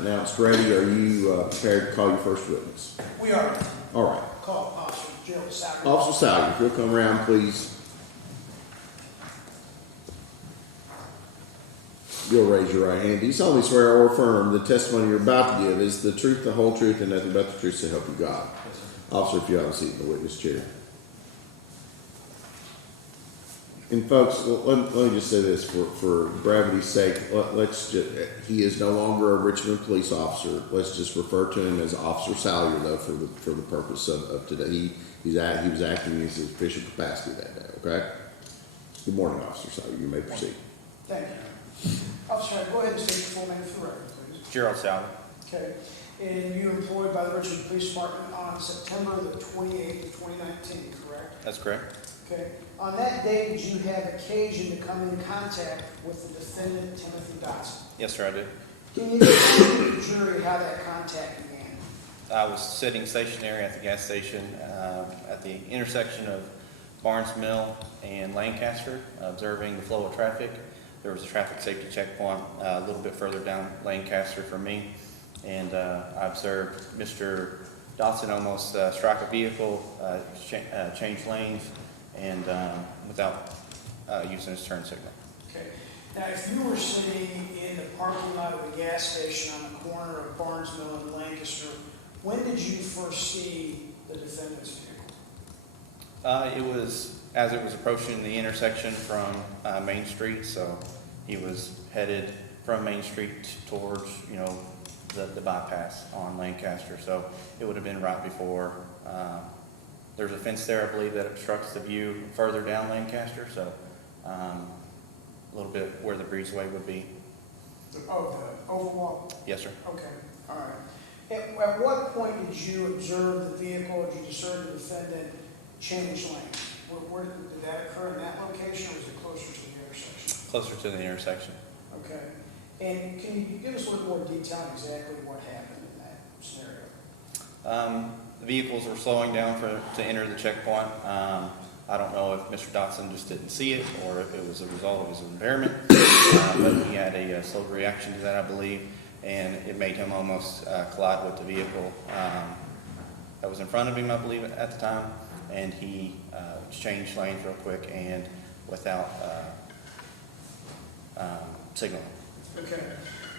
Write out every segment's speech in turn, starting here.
announced ready. Are you prepared to call your first witness? We are. All right. Call Officer Gerald Salyer. Officer Salyer, if you'll come around, please. You'll raise your right hand. Do you solemnly swear or affirm the testimony you're about to give is the truth, the whole truth, and nothing but the truth, so help you God? Yes, sir. Officer, if you have a seat in the witness chair. And folks, let me just say this for brevity's sake. He is no longer a Richmond police officer. Let's just refer to him as Officer Salyer, though, for the purpose of today. He was acting in his official capacity that day. Okay. Good morning, Officer Salyer. You may proceed. Thank you. Officer, go ahead and state your full name for the record, please. Gerald Salyer. Okay. And you were employed by the Richmond Police Department on September the 28th, 2019, correct? That's correct. Okay. On that day, did you have occasion to come in contact with the defendant, Timothy Dotson? Yes, sir, I did. Can you explain to the jury how that contact began? I was sitting stationary at the gas station at the intersection of Barnes Mill and Lancaster, observing the flow of traffic. There was a traffic safety checkpoint a little bit further down Lancaster from me, and I observed Mr. Dotson almost strike a vehicle, change lanes, and without using his turn signal. Okay. Now, if you were sitting in the parking lot of the gas station on the corner of Barnes Mill and Lancaster, when did you first see the defendant's vehicle? It was as it was approaching the intersection from Main Street, so he was headed from Main Street towards, the bypass on Lancaster. So it would have been right before. There's a fence there, I believe, that obstructs the view further down Lancaster, so a little bit where the breezeway would be. The overwalk? Yes, sir. Okay, all right. At what point did you observe the vehicle, or did you discern the defendant change lanes? Where did that occur, in that location, or was it closer to the intersection? Closer to the intersection. Okay. And can you give us a little more detail on exactly what happened in that scenario? The vehicles were slowing down to enter the checkpoint. I don't know if Mr. Dotson just didn't see it or if it was a result of his environment, but he had a slow reaction to that, I believe, and it made him almost collide with the vehicle that was in front of him, I believe, at the time, and he changed lanes real quick and without signaling. Okay.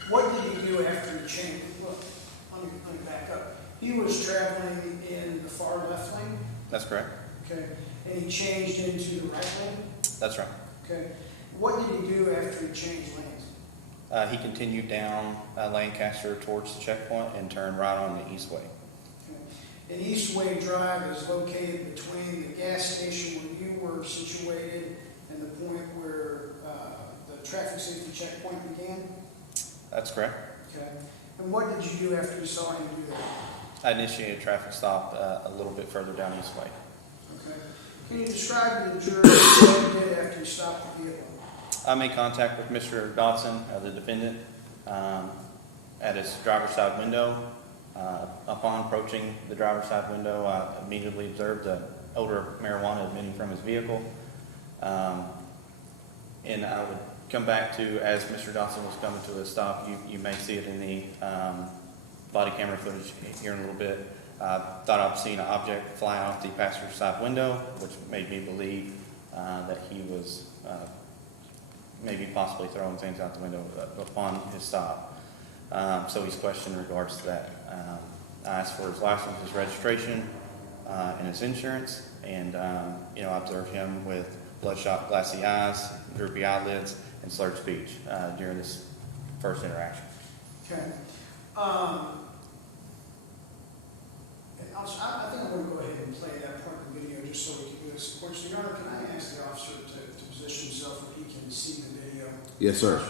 What did he do after he changed? Look, let me back up. He was traveling in the far left lane? That's correct. Okay. And he changed into the right lane? That's right. Okay. What did he do after he changed lanes? He continued down Lancaster towards the checkpoint and turned right on the east way. Okay. And Eastway Drive is located between the gas station where you were situated and the point where the traffic safety checkpoint began? That's correct. Okay. And what did you do after you saw him do that? I initiated a traffic stop a little bit further down east way. Okay. Can you describe to the jury what you did after you stopped the vehicle? I made contact with Mr. Dotson, the defendant, at his driver's side window. Upon approaching the driver's side window, I immediately observed the odor of marijuana emitting from his vehicle. And I would come back to, as Mr. Dotson was coming to a stop, you may see it in the body camera footage here in a little bit. I thought I'd seen an object fly off the passenger side window, which made me believe that he was maybe possibly throwing things out the window upon his stop. So he's questioned in regards to that. I asked for his license, his registration, and his insurance, and I observed him with bloodshot, glassy eyes, droopy eyelids, and slurred speech during this first interaction. Okay. I think I'm going to go ahead and play that part of the video just so we can do this. Of course, Your Honor, can I ask the officer to position himself where he can see the video? Yes, sir.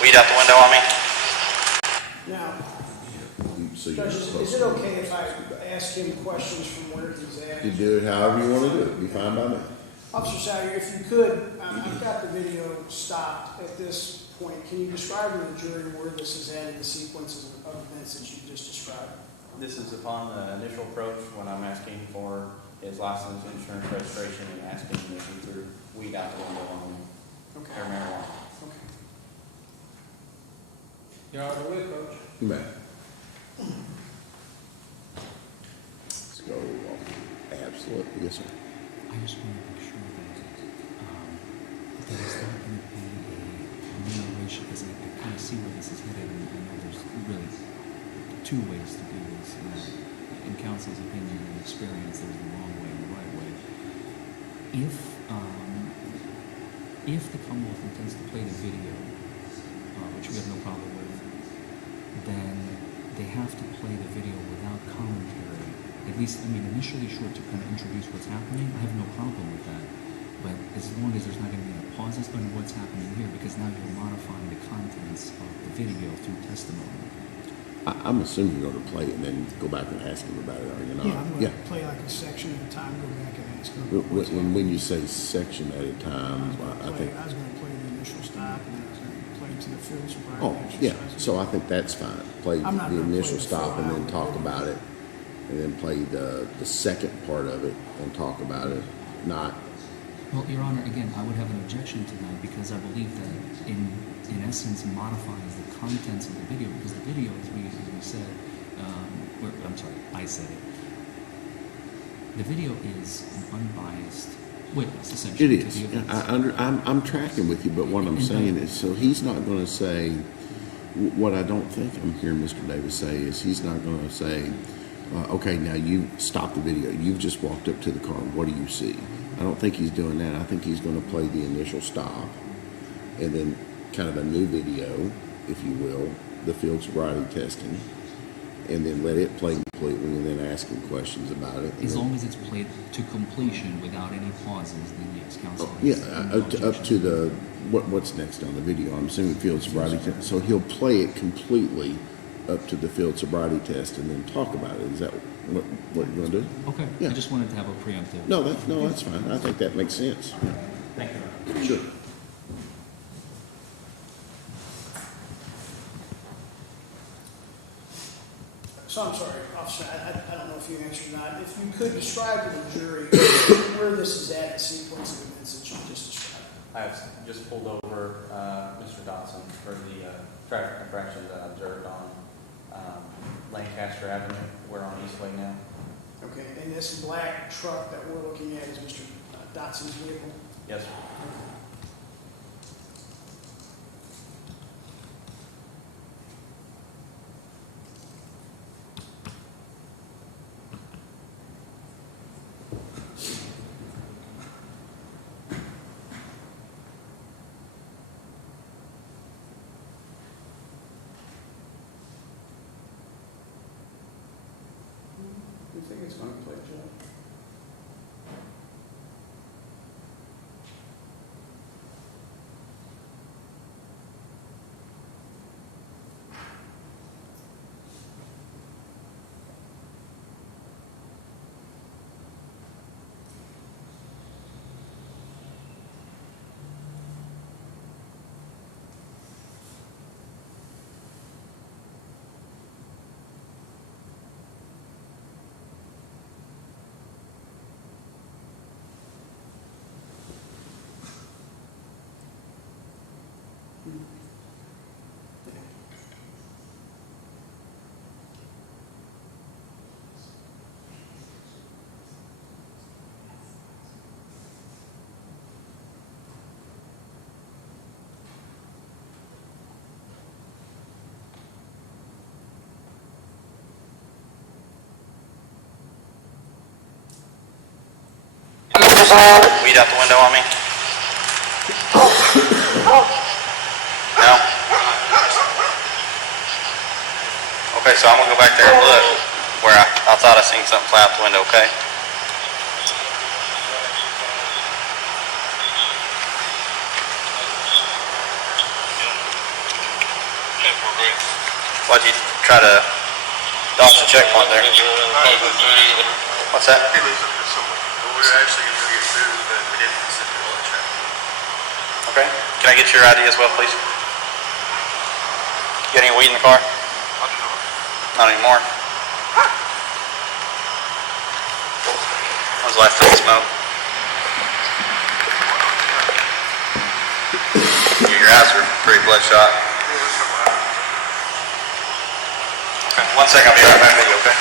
Weed out the window on me? Now, So Judge, is it okay if I ask him questions from where he's at? You do it however you want to do it. Be fine by me. Officer Salyer, if you could, I've got the video stopped at this point. Can you describe to the jury where this is at in the sequences of events that you just described? This is upon the initial approach when I'm asking for his license, insurance, registration, and asking him if he threw weed out the window on me, Okay. or marijuana. Okay. You're out of the way, Coach. You may. Let's go. Absolutely, yes, sir. I just want to make sure that it's not going to be a narration, because I kind of see where this is headed, and I know there's really two ways to do this. In counsel's opinion and experience, there's the wrong way and the right way. If the Commonwealth intends to play the video, which we have no problem with, then they have to play the video without commentary. At least, I mean, initially, sure, to kind of introduce what's happening, I have no problem with that. But as long as there's not going to be any pauses on what's happening here, because now you're modifying the contents of the video through testimony. I'm assuming you're going to play it and then go back and ask him about it, are you not? Yeah, I'm going to play like a section at a time, go back and ask him. When you say section at a time, I think. I was going to play the initial stop, and then I was going to play to the field sobriety Oh, yeah, exercises. so I think that's fine. Play I'm not the gonna play initial the stop full and then hour talk video. about it, and then play the second part of it and talk about it, not, Well, Your Honor, again, I would have an objection to that, because I believe that in essence modifies the contents of the video, because the video, as we said, I'm sorry, I said it. The video is an unbiased witness, it essentially, to is. the events. I'm tracking with you, but what I'm saying is, so he's not gonna say, what I don't think I'm hearing Mr. Davis say is, he's not gonna say, okay, now you stop the video, you've just walked up to the car, what do you see? I don't think he's doing that. I think he's gonna play the initial stop, and then kind of a new video, if you will, the field sobriety testing, and then let it play completely, and then ask him questions about it. As long as it's played to completion without any pauses, then yes, counsel. Yeah, has no up objection. to the, what's next on the video? I'm assuming field sobriety test. So he'll play it completely up to the field sobriety test and then talk about it. Is that what you're gonna do? Okay, Yeah. I just wanted to have a preemptive. No, that's fine. I think that makes sense. Thank you. Sure. So I'm sorry, officer, I don't know if you answered or not. If you could describe to the jury where this is at, the sequence of events that you just described. I have just pulled over Mr. Dotson for the traffic infraction that I observed on Lancaster Avenue. We're on Eastway now. Okay, and this black truck that we're looking at is Mr. Dotson's vehicle? Yes, sir. You think it's going to play, Joe? Weed out the window on me? No? Okay, so I'm gonna go back there and look where I thought I seen something fly out the window, okay? Why'd you try to dodge the checkpoint there? What's that? We were actually going to get food, but we didn't consider the oil check. Okay. Can I get your ID as well, please? You got any weed in the car? I don't know. Not anymore. When's the last time you smoked? Your eyes are pretty bloodshot. Okay, 1 second, I'll be right back with you, okay?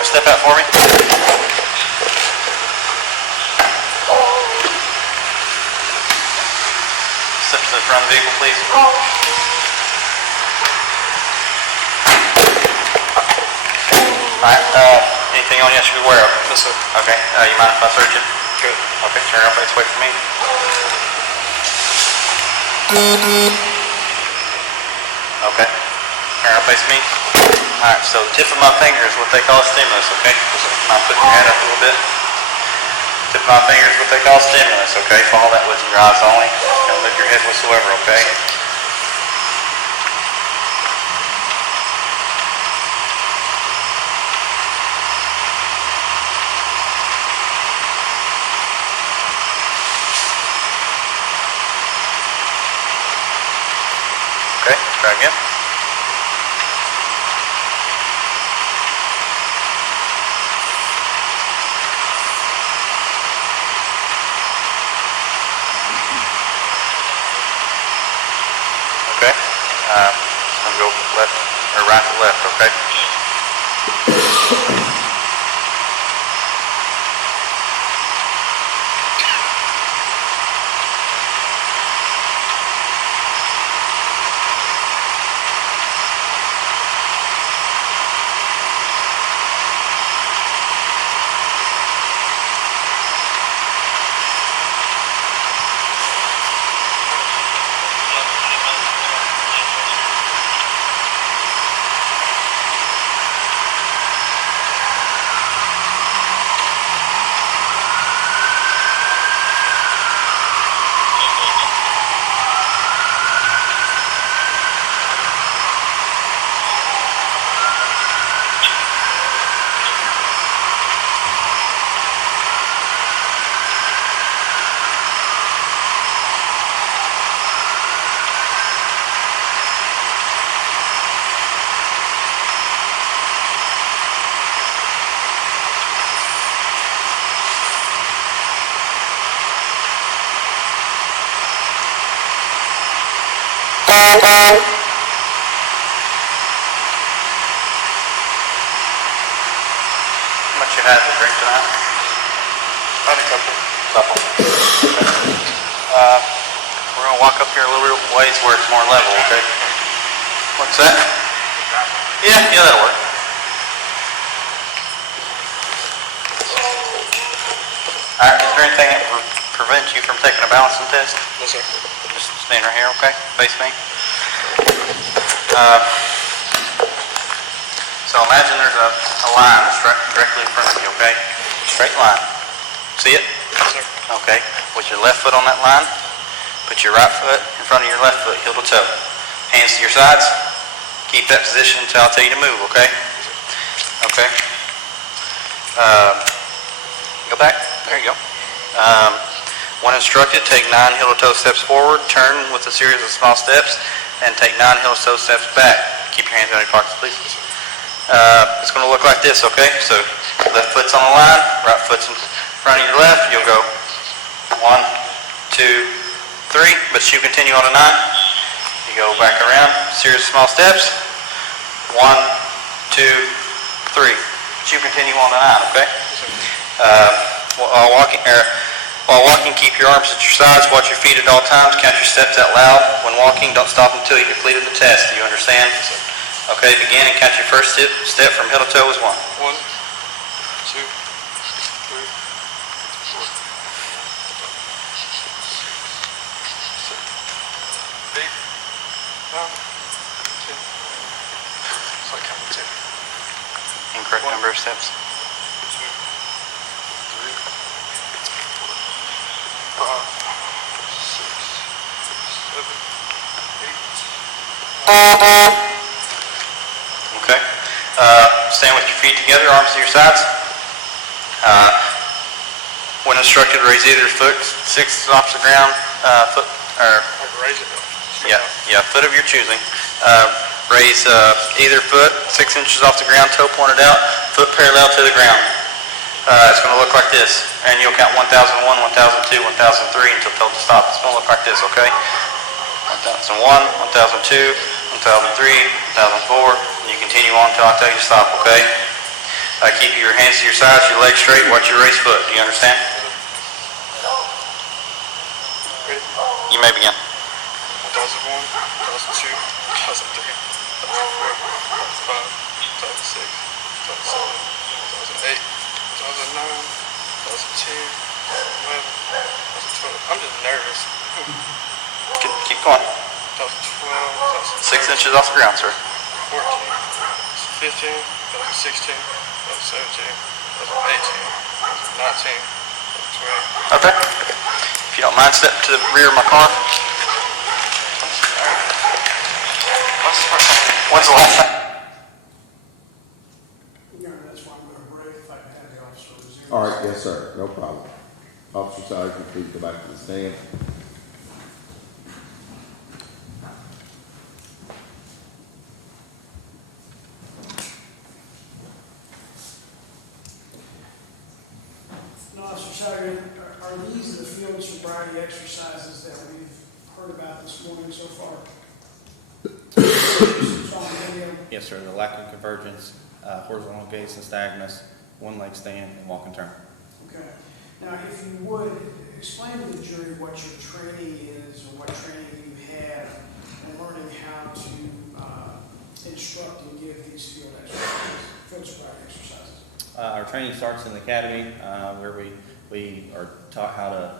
Step out for me. Step to the front of the vehicle, please. Alright, anything on you I should be aware of? Yes, sir. Okay, you mind if I search it? Good. Okay, turn around, face away from me. Okay, turn around, face me. Alright, so the tip of my finger is what they call a stimulus, okay? I'm putting your hand up a little bit. Tip of my finger is what they call a stimulus, okay? Follow that with your eyes only. Don't move your head whatsoever, okay? Okay, try again. Okay, I'm going to go left, or right to left, okay? How much you had to drink tonight? About a couple. We're going to walk up here a little ways where it's more level, okay? What's that? Yeah, that'll work. Alright, is there anything that would prevent you from taking a balancing test? No, sir. Just stand right here, okay? Face me. So imagine there's a line that's directly in front of you, okay? Straight line. See it? Yes, sir. Okay. With your left foot on that line, put your right foot in front of your left foot, heel to toe. Hands to your sides. Keep that position until I tell you to move, okay? Okay. Go back. There you go. When instructed, take 9 heel-to-toe steps forward, turn with a series of small steps, and take 9 heel-to-toe steps back. Keep your hands in your pockets, please. It's going to look like this, okay? So left foot's on the line, right foot's in front of your left. You'll go 1, 2, 3, but you continue on to 9. You go back around, series of small steps. 1, 2, 3. But you continue on to 9, okay? While walking, keep your arms at your sides. Watch your feet at all times. Count your steps out loud. When walking, don't stop until you completed the test. Do you understand? Okay, begin and count your first step from heel to toe as 1. 1, 2, 3, 4. correct number of steps. 2, 3, 5, 6, 7, 8. Okay. Stand with your feet together, arms to your sides. When instructed, raise either foot 6 inches off the ground, foot, or Raise it. foot of your choosing. Raise either foot 6 inches off the ground, toe pointed out, foot parallel to the ground. It's going to look like this, and you'll count 1001, 1002, 1003 until told to stop. It's going to look like this, okay? 1001, 1002, 1003, 1004, and you continue on until I tell you to stop, okay? Keep your hands to your sides, your legs straight, watch your raised foot. Do you understand? Ready? You may begin. 1001, 1002, 1003, 1004, 1005, 1006, 1007, 2008, 2009, 2010, 2011, 2012. I'm just nervous. Keep going. 2012, 6 inches off the ground, sir. 2014, 2015, 2016, 2017, 2018, 2019, 2020. Okay. If you don't mind, step to the rear of my car. When's the last time? No, that's why I'm going to break if I can have the officer resume. All right, yes, sir, no problem. Officer Salyer, can you please go back to the stand? No, Officer Salyer, are these the field sobriety exercises that we've heard about this morning so far? It's on video. Yes, sir. The lack of convergence, horizontal gaze and nystagmus, one leg stand, and walk and turn. Okay. Now, if you would, explain to the jury what your training is or what training you have in learning how to instruct and give these field exercises, field sobriety exercises. Our training starts in the academy, where we are taught how to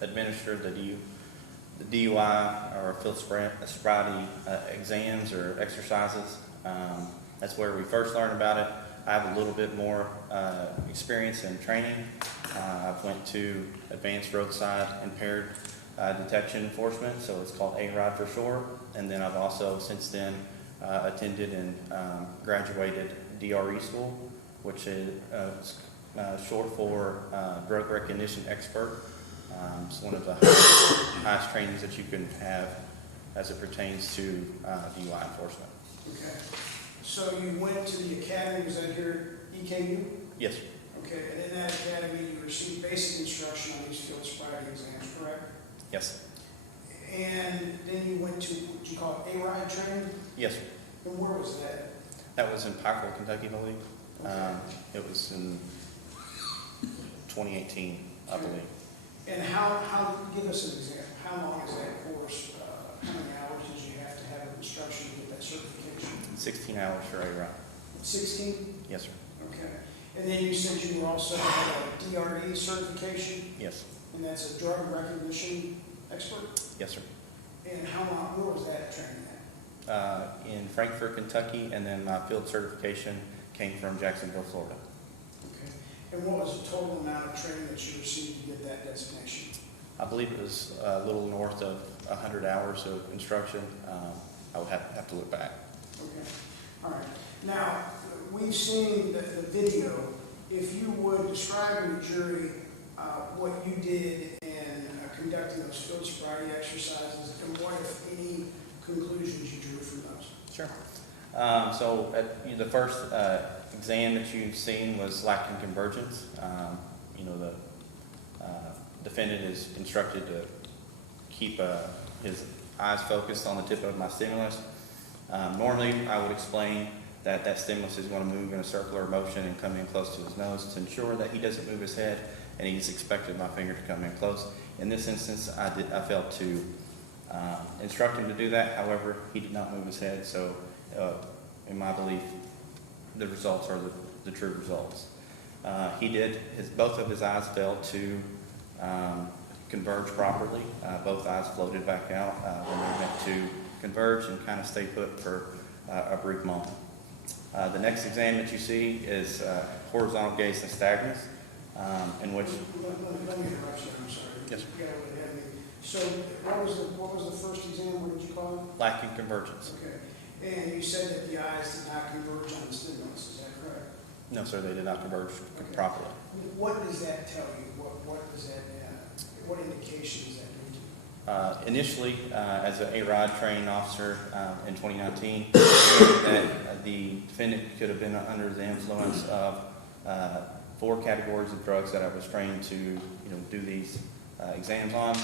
administer the DUI or field sobriety exams or exercises. That's where we first learn about it. I have a little bit more experience in training. I've went to Advanced Roadside Impaired Detection Enforcement, so it's called A-RIDE for short. And then I've also since then attended and graduated DRE school, which is short for Drug Recognition Expert. It's one of the highest trainings that you can have as it pertains to DUI enforcement. Okay. So you went to the academy, was that here at EKU? Yes, sir. Okay, and in that academy, you received basic instruction on these field sobriety exams, correct? Yes. And then you went to, what you call it, A-RIDE training? Yes, sir. And where was that? That was in Pikeville, Kentucky, I believe. It was in 2018, I believe. And how, give us an example, how long is that course? How many hours did you have to have of instruction to get that certification? 16 hours for A-RIDE. 16? Yes, sir. Okay. And then you said you were also had a DRE certification, Yes. and that's a drug recognition expert? Yes, sir. And how long, where was that training at? In Frankfort, Kentucky, and then my field certification came from Jacksonville, Florida. Okay. And what was the total amount of training that you received to get that designation? I believe it was a little north of 100 hours of instruction. I would have to look back. Okay. All right. Now, we've seen the video. If you would describe to the jury what you did in conducting those field sobriety exercises and what, if any, conclusions you drew from those. Sure. So the first exam that you've seen was lacking convergence. The defendant is instructed to keep his eyes focused on the tip of my stimulus. Normally, I would explain that stimulus is going to move in a circular motion and come in close to his nose to ensure that he doesn't move his head, and he's expected my finger to come in close. In this instance, I failed to instruct him to do that. However, he did not move his head, so in my belief, the results are the true results. Both of his eyes failed to converge properly. Both eyes floated back out when they meant to converge and kind of stay put for a brief moment. The next exam that you see is horizontal gaze nystagmus, in which... Let me interrupt you, I'm sorry. Yes, sir. You got a little ahead of me. So what was the first exam, what did you call it? lacking convergence. Okay, and you said that the eyes did not converge on the stimulus, is that correct? No, sir, they did not converge Okay. properly. What does that tell you? What does that, what indication does that give you? Initially, as an A-Rod training officer in 2019, that the defendant could have been under the influence of 4 categories of drugs that I was trained to, do these exams on.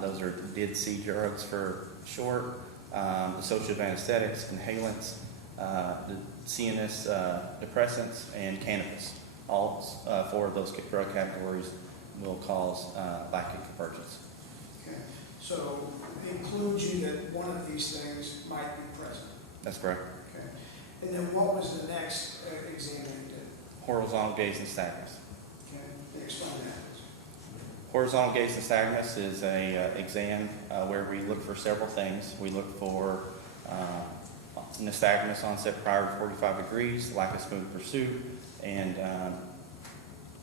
Those are DUI drugs for short, dissociative anesthetics, inhalants, the CNS depressants, and cannabis. All 4 of those drug categories will cause lacking convergence. Okay, so it includes you that one of these things might be present. That's correct. Okay, and then what was the next exam that you did? Horizontal gaze nystagmus. Okay, explain that. Horizontal gaze nystagmus is a exam where we look for several things. We look for nystagmus onset prior to 45 degrees, lack of smooth pursuit, and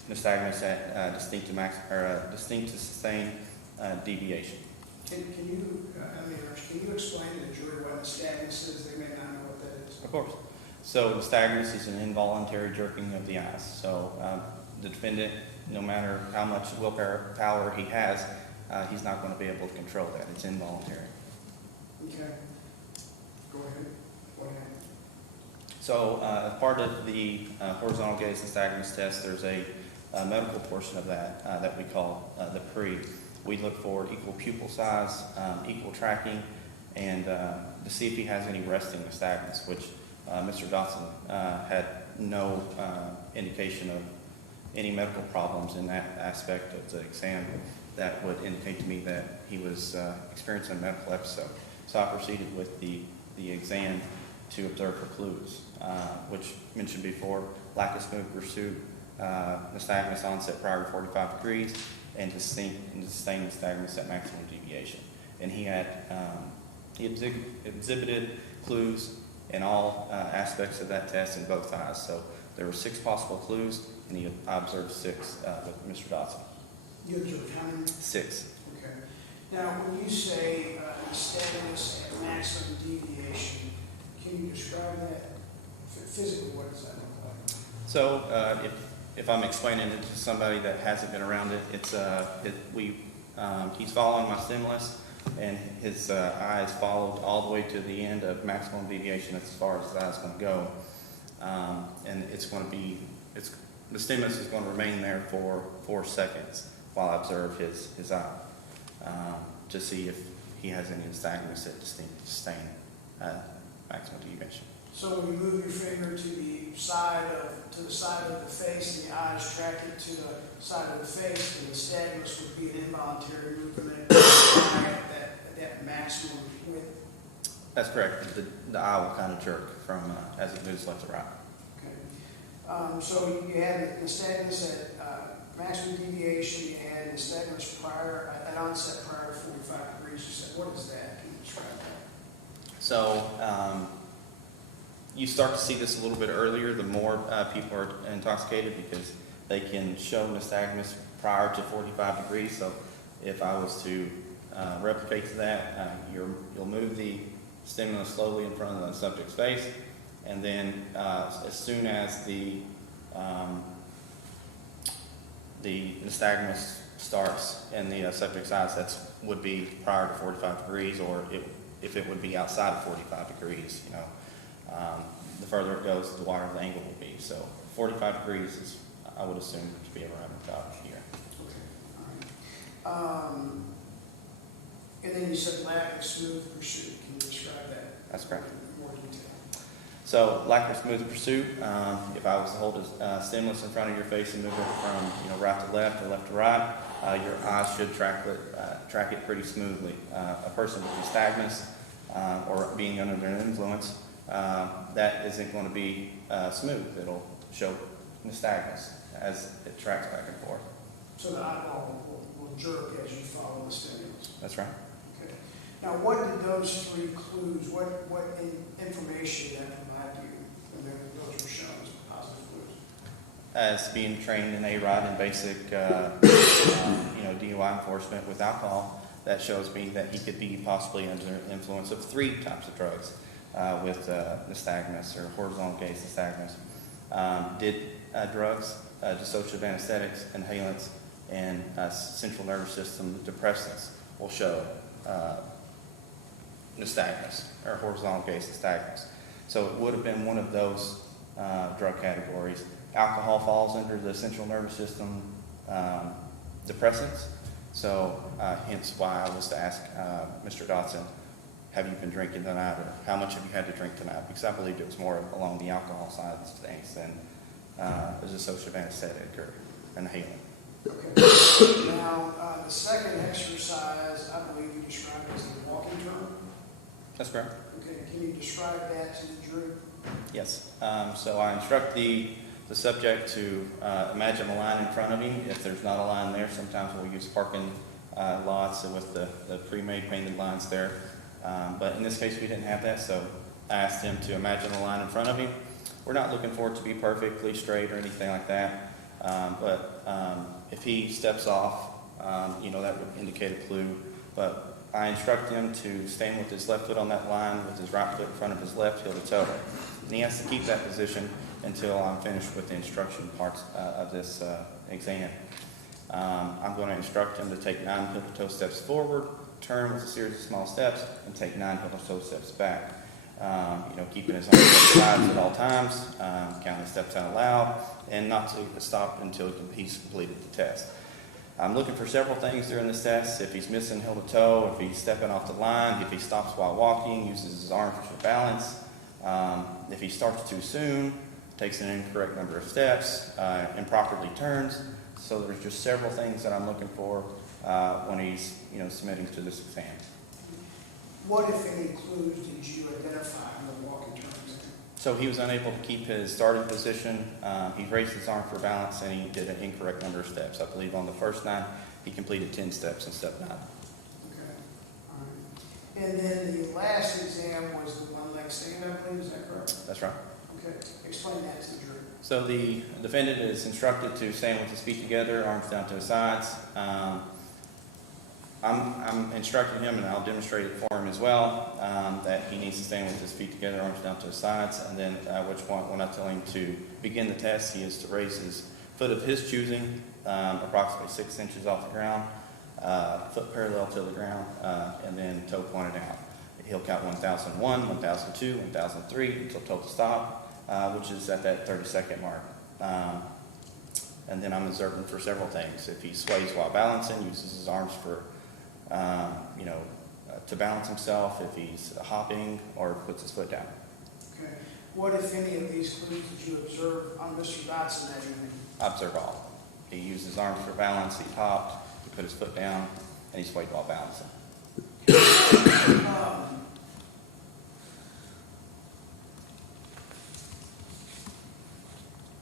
nystagmus at distinct to sustained deviation. Can you explain to the jury what nystagmus is? They may not know what that is. Of course. So nystagmus is an involuntary jerking of the eyes. So the defendant, no matter how much willpower he has, he's not going to be able to control that. It's involuntary. Okay. Go ahead. What happened? So as part of the horizontal gaze nystagmus test, there's a medical portion of that that we call the pre. We look for equal pupil size, equal tracking, and to see if he has any resting nystagmus, which Mr. Dotson had no indication of any medical problems in that aspect of the exam that would indicate to me that he was experiencing a medical episode. So I proceeded with the exam to observe for clues, which mentioned before, lack of smooth pursuit, nystagmus onset prior to 45 degrees, and sustained nystagmus at maximum deviation. And he had exhibited clues in all aspects of that test in both eyes. So there were 6 possible clues, and he observed 6 with Mr. Dotson. You observed how many? 6. Okay. Now, when you say nystagmus at maximum deviation, can you describe that physically? What does that look like? So if I'm explaining it to somebody that hasn't been around it, it's he's following my stimulus, and his eyes followed all the way to the end of maximum deviation. That's as far as his eye's going to go, and the stimulus is going to remain there for 4 seconds while I observe his eye to see if he has any nystagmus at distinct sustained maximum deviation. So when you move your finger to the side of the face, and the eyes track it to the side of the face, the nystagmus would be an involuntary movement at that maximum width. That's correct. The eye will kind of jerk from as it moves left to right. Okay. So you had nystagmus at maximum deviation. You had nystagmus at onset prior to 45 degrees. You said, what is that? Can you describe that? So you start to see this a little bit earlier the more people are intoxicated, because they can show nystagmus prior to 45 degrees. So if I was to replicate that, you'll move the stimulus slowly in front of the subject's face, and then as soon as the nystagmus starts in the subject's eyes, that would be prior to 45 degrees, or if it would be outside of 45 degrees, the further it goes, the wider the angle will be. So 45 degrees is, I would assume, to be around about here. Okay. All right. And then you said lack of smooth pursuit. Can you describe that? That's correct. In more detail. So lack of smooth pursuit, if I was to hold a stimulus in front of your face and move it from right to left or left to right, your eyes should track it pretty smoothly. A person with nystagmus or being under an influence, that isn't going to be smooth. It'll show nystagmus as it tracks back and forth. So the eyeball will jerk as you follow the stimulus. That's right. Okay. Now, what did those 3 clues, what information that provide you when those were shown as positive fluids? As being trained in A-Rod and basic, DUI enforcement with alcohol, that shows me that he could be possibly under the influence of 3 types of drugs with nystagmus or horizontal gaze nystagmus. Drugs, dissociative anesthetics, inhalants, and central nervous system depressants will show nystagmus or horizontal gaze nystagmus. So it would have been one of those drug categories. Alcohol falls under the central nervous system depressants. So hence why I was to ask Mr. Dotson, have you been drinking tonight, or how much have you had to drink tonight? Because I believed it was more along the alcohol side of things than a dissociative anesthetic or inhalant. Okay. Now, the second exercise, I believe you described as the walking turn. That's correct. Okay, can you describe that to the jury? Yes. So I instruct the subject to imagine a line in front of him. If there's not a line there, sometimes we'll use parking lots with the pre-made painted lines there. But in this case, we didn't have that, so I asked him to imagine a line in front of him. We're not looking for it to be perfectly straight or anything like that, but if he steps off, that would indicate a clue. But I instruct him to stand with his left foot on that line, with his right foot in front of his left heel to toe. And he has to keep that position until I'm finished with the instruction parts of this exam. I'm going to instruct him to take 9 heel-to-toe steps forward, turn with a series of small steps, and take 9 heel-to-toe steps back. Keeping his arms on the sides at all times, counting steps out loud, and not to stop until he's completed the test. I'm looking for several things during this test. If he's missing heel to toe, if he's stepping off the line, if he stops while walking, uses his arms for balance, if he starts too soon, takes an incorrect number of steps, improperly turns. So there's just several things that I'm looking for when he's submitting to this exam. What, if any, clues did you identify in the walking turn exam? So he was unable to keep his starting position. He raised his arm for balance, and he did an incorrect number of steps. I believe on the first 9, he completed 10 steps in step 9. Okay, all right. And then the last exam was the one-leg stand, I believe, is that correct? That's right. Okay, explain that to the jury. So the defendant is instructed to stand with his feet together, arms down to his sides. I'm instructing him, and I'll demonstrate it for him as well, that he needs to stand with his feet together, arms down to his sides, and then when I tell him to begin the test, he is to raise his foot of his choosing, approximately 6 inches off the ground, foot parallel to the ground, and then toe pointed out. He'll count 1001, 1002, 1003 until total stop, which is at that 30-second mark. And then I'm observing for several things. If he sways while balancing, uses his arms for to balance himself, if he's hopping or puts his foot down. Okay. What, if any, of these clues did you observe on Mr. Dotson that evening? I observe all. He used his arms for balance, he hopped, he put his foot down, and he swayed while balancing.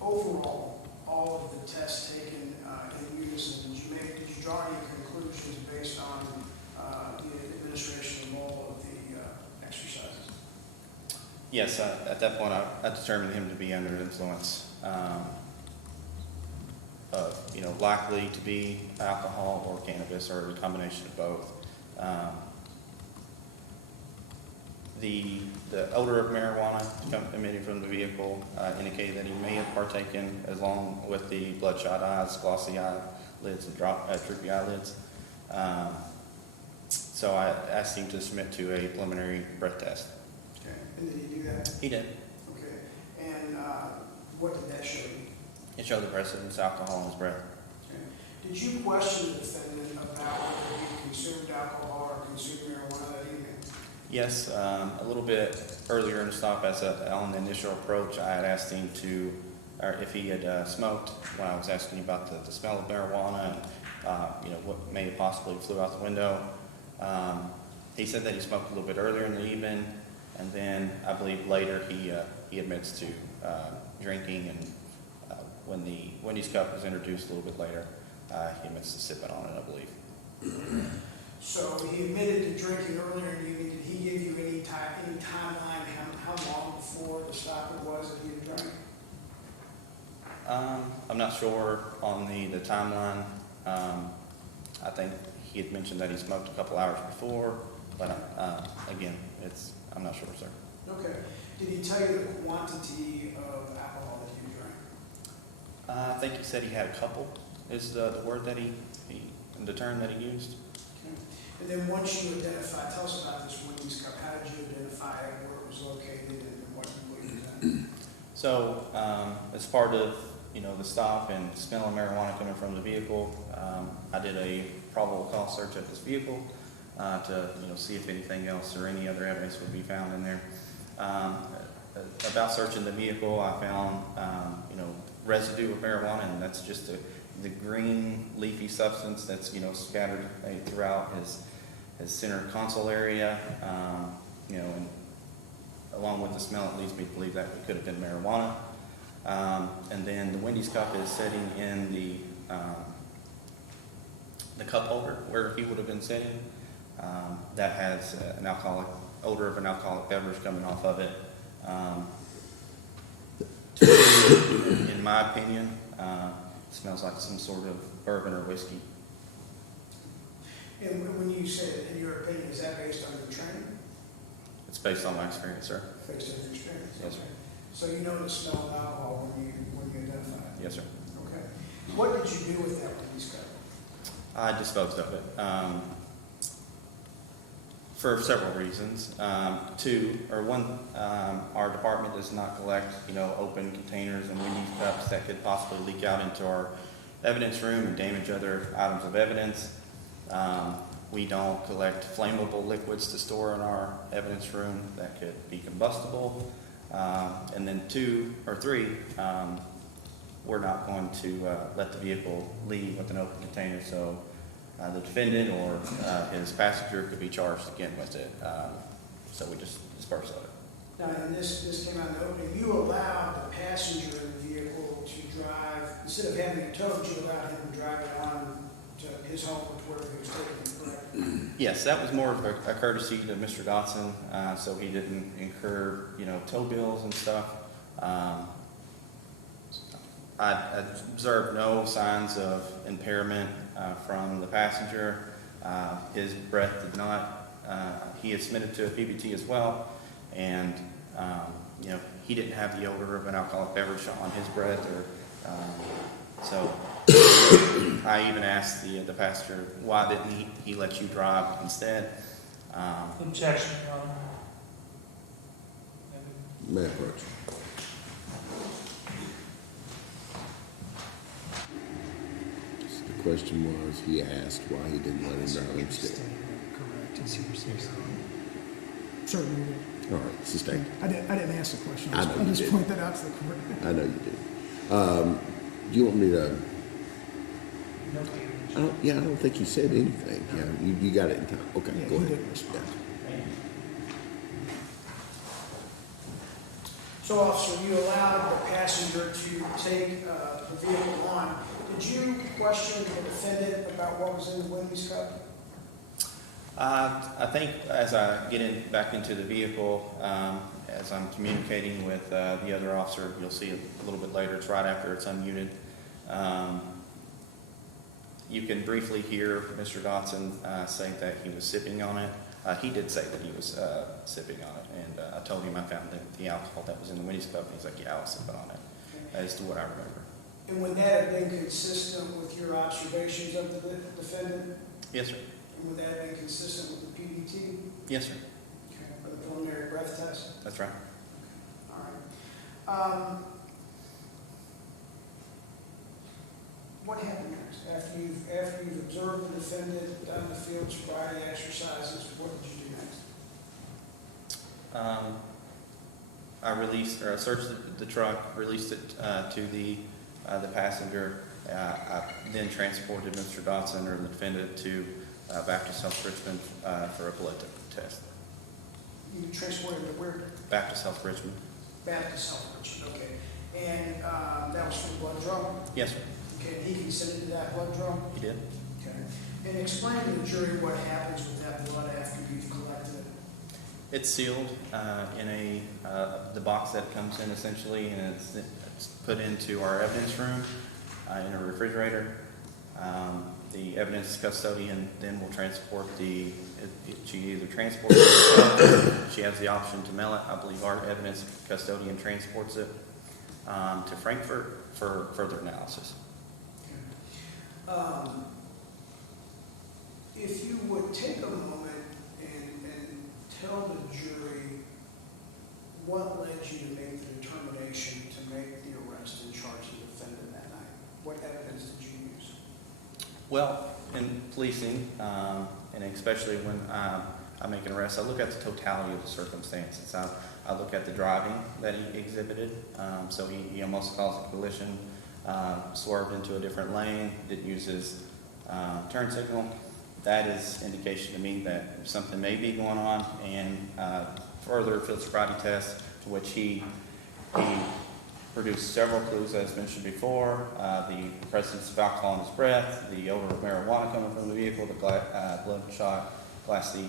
Overall, all of the tests taken in unison, did you draw any conclusions based on the administration of all of the exercises? Yes, at that point I determined him to be under influence of, likely to be alcohol or cannabis or a combination of both. The odor of marijuana emitting from the vehicle indicated that he may have partaken, along with the bloodshot eyes, glossy eyelids, and droopy eyelids. So I asked him to submit to a preliminary breath test. Okay. And did he do that? He did. Okay. And what did that show you? It showed the presence of alcohol in his breath. Okay. Did you question the defendant about whether he consumed alcohol or consumed marijuana that evening? Yes, a little bit earlier in the stop, on the initial approach, I had asked him if he had smoked when I was asking him about the smell of marijuana and what may have possibly flew out the window. He said that he smoked a little bit earlier in the evening, and then I believe later he admits to drinking, and when the Wendy's cup was introduced a little bit later, he admits to sipping on it, I believe. So he admitted to drinking earlier in the evening. Did he give you any timeline, how long before the stop it was that he had drank? I'm not sure on the timeline. I think he had mentioned that he smoked a couple hours before, but again, I'm not sure, sir. Okay. Did he tell you the quantity of alcohol that you drank? I think he said he had a couple, is the word that the term that he used. Okay. And then once you identified, tell us about this Wendy's cup. How did you identify it, where it was located, and what you believe in? So, as part of, the stop and smelling marijuana coming from the vehicle, I did a probable cause search of this vehicle to, see if anything else or any other evidence would be found in there. About searching the vehicle, I found, residue of marijuana, and that's just the green leafy substance that's, scattered throughout his center console area, and along with the smell, it leads me to believe that it could have been marijuana. And then the Wendy's cup is sitting in the cup holder where he would have been sitting. That has an odor of an alcoholic beverage coming off of it. In my opinion, it smells like some sort of bourbon or whiskey. And when you say that, in your opinion, is that based on your training? It's based on my experience, sir. Based on your experience? Yes, sir. Okay. So you know the smell of alcohol when you identify it? Yes, sir. Okay. What did you do with that Wendy's cup? I disposed of it for several reasons. One, our department does not collect, open containers and Wendy's cups that could possibly leak out into our evidence room and damage other items of evidence. We don't collect flammable liquids to store in our evidence room that could be combustible. And then 2 or 3, we're not going to let the vehicle leave with an open container, so the defendant or his passenger could be charged again with it. So we just disperse of it. Now, and this came out in the opening, you allowed the passenger in the vehicle to drive, instead of having it towed, you allowed him to drive it on to his home or to wherever he was taking it, correct? Yes, that was more of a courtesy to Mr. Dotson, so he didn't incur, tow bills and stuff. I observed no signs of impairment from the passenger. His breath did not, he had submitted to a PBT as well, and, he didn't have the odor of an alcoholic beverage on his breath, so I even asked the passenger, why didn't he let you drive instead? Objection, Your Honor. May I approach? The question was, he asked why he didn't let him drive instead. Correct. Is your certainly. All right, sustained. I didn't ask the question. I know I you just did. point that out to the court. I know you do. Do you want me to? I don't think you said anything. Yeah, you got it in time. Okay, Yeah, go he ahead. didn't respond. So, officer, you allowed the passenger to take the vehicle on. Did you question the defendant about what was in the Wendy's cup? I think as I get back into the vehicle, as I'm communicating with the other officer, you'll see it a little bit later. It's right after it's unmuted. You can briefly hear Mr. Dotson say that he was sipping on it. He did say that he was sipping on it, and I told him I found the alcohol that was in the Wendy's cup, and he's like, yeah, I was sipping on it, as to what I remember. And would that have been consistent with your observations of the defendant? Yes, sir. And would that have been consistent with the PBT? Yes, sir. Okay, for the preliminary breath test? That's right. All right. What happened next? After you've observed the defendant, done the field sobriety exercises, what did you do next? I searched the truck, released it to the passenger. I then transported Mr. Dotson or the defendant to Baptist Health Richmond for a blood test. You transported him to where? Baptist Health Richmond. Baptist Health Richmond, okay. And that was for the blood draw? Yes, sir. Okay, and he consented to that blood draw? He did. Okay. And explain to the jury what happens with that blood after you've collected it. It's sealed in the box that it comes in essentially, and it's put into our evidence room in a refrigerator. The evidence custodian then will transport she either transports it herself, she has the option to mail it. I believe our evidence custodian transports it to Frankfurt for further analysis. If you would take a moment and tell the jury what led you to make the determination to make the arrest and charge the defendant that night? What evidence did you use? Well, in policing, and especially when I make an arrest, I look at the totality of the circumstances. I look at the driving that he exhibited. So he almost caused a collision, swerved into a different lane, didn't use his turn signal. That is indication to me that something may be going on, and further field sobriety test, to which he produced several clues, as mentioned before, the presence of alcohol in his breath, the odor of marijuana coming from the vehicle, the bloodshot, glassy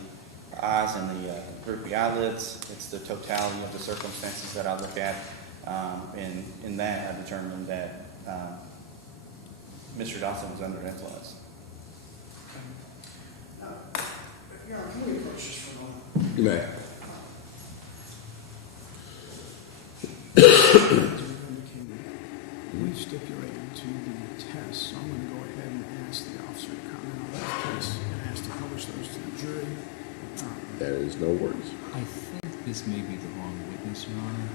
eyes, and the droopy eyelids. It's the totality of the circumstances that I look at, and in that I determined that Mr. Dawson was under influence. Your Honor, can we approach this for a moment? You may. We stipulated to the test, so I'm going to go ahead and ask the officer to comment on that case and ask to publish those to the jury. There is no worries. I think this may be the wrong witness, Your Honor,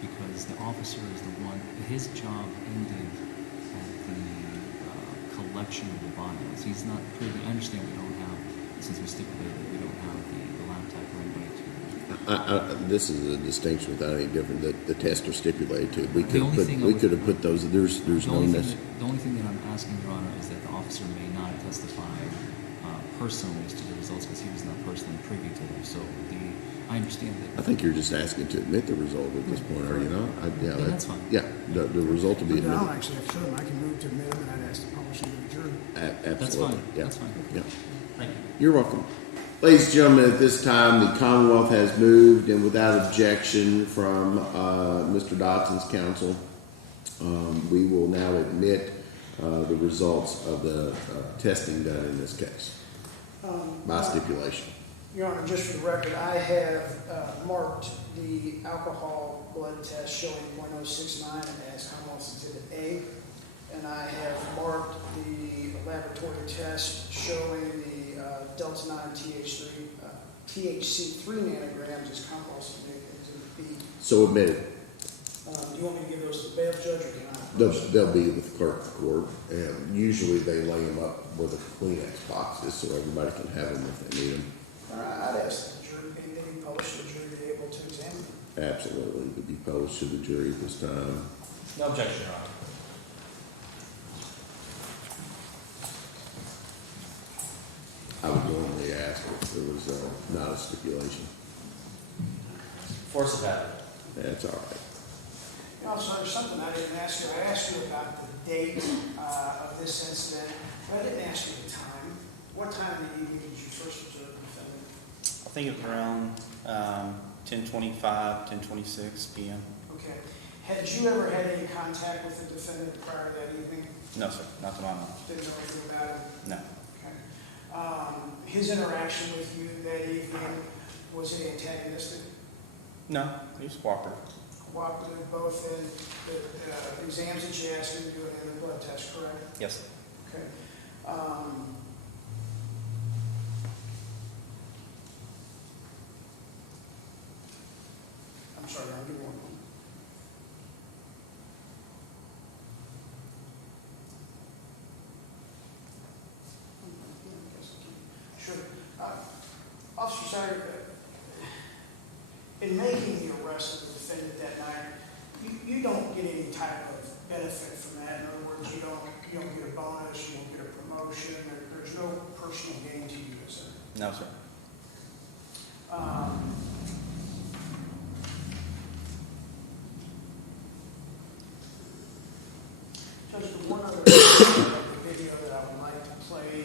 because the officer is the one, his job ended at the collection of the vials. He's not privy, I understand we don't have, since we stipulated, we don't have the laptop or anybody to. This is a distinction without any different, that the tester stipulated to. We The only thing I could would- have put those, there's The no only necessity. thing, the only thing that I'm asking, Your Honor, is that the officer may not testify personally as to the results because he was not personally privy to them. So I understand I that. think you're just asking to admit the result at this point, are you not? Yeah, that's fine. Yeah, the result will be But I don't admitted. actually have to show them. I can move to admit them and I'd ask to publish them to the jury. Absolutely. That's fine. Yeah. That's fine. Yeah. Thank you. You're welcome. Ladies and gentlemen, at this time, the Commonwealth has moved, and without objection from Mr. Dodson's counsel, we will now admit the results of the testing done in this case by stipulation. Your Honor, just for the record, I have marked the alcohol blood test showing .069 as Commonwealth's Exhibit A, and I have marked the laboratory test showing the Delta 9 THC 3 nanograms as Commonwealth's Exhibit B. So admitted. Do you want me to give those to the bail judge, or can I? They'll be with the clerk of court, and usually they lay them up where the Kleenex boxes so everybody can have them if they need them. I'd ask the jury, maybe publish the jury to be able to examine them. Absolutely, to be published to the jury at this time. No objection, Your Honor. I would normally ask if there was not a stipulation. Force of habit. That's all right. You know, so there's something I didn't ask you. I asked you about the date of this incident, but I didn't ask you the time. What time of the evening did you first observe the defendant? I think it was around 10:25, 10:26 p.m. Okay. Had you ever had any contact with the defendant prior to that evening? No, sir, not to my knowledge. Didn't know anything about him? No. Okay. His interaction with you that evening, was it antagonistic? No, he was cooperative. Cooperative both in the exams that you asked him to do and in the blood test, correct? Yes, sir. Okay. I'm sorry, I'll give you one moment. Sure. Officer Salyer, in making the arrest of the defendant that night, you don't get any type of benefit from that. In other words, you don't get a bonus, you don't get a promotion, there's no personal gain to you, is there? No, sir. Judge, the one other video that I would like to play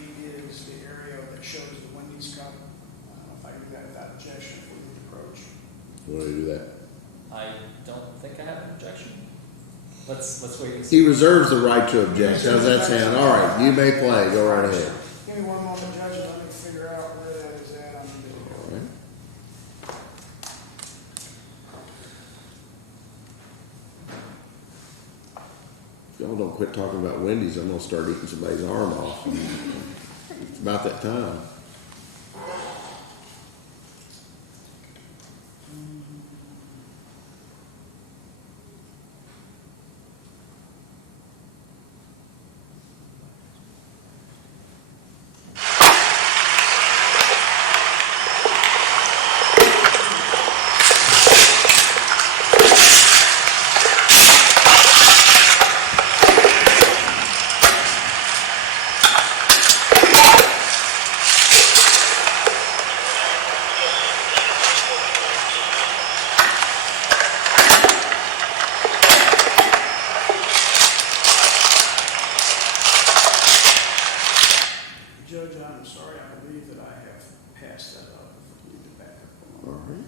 He reserves the right to object. How's that sound? All right, you may play. Go right ahead. Give me one moment, Judge, and let me figure out where that is at on the video. All right. If y'all don't quit talking about Wendy's, I'm gonna start eating somebody's arm off. It's about that time. Judge, I'm sorry, I believe that I have passed that up. If you need to back up. All right.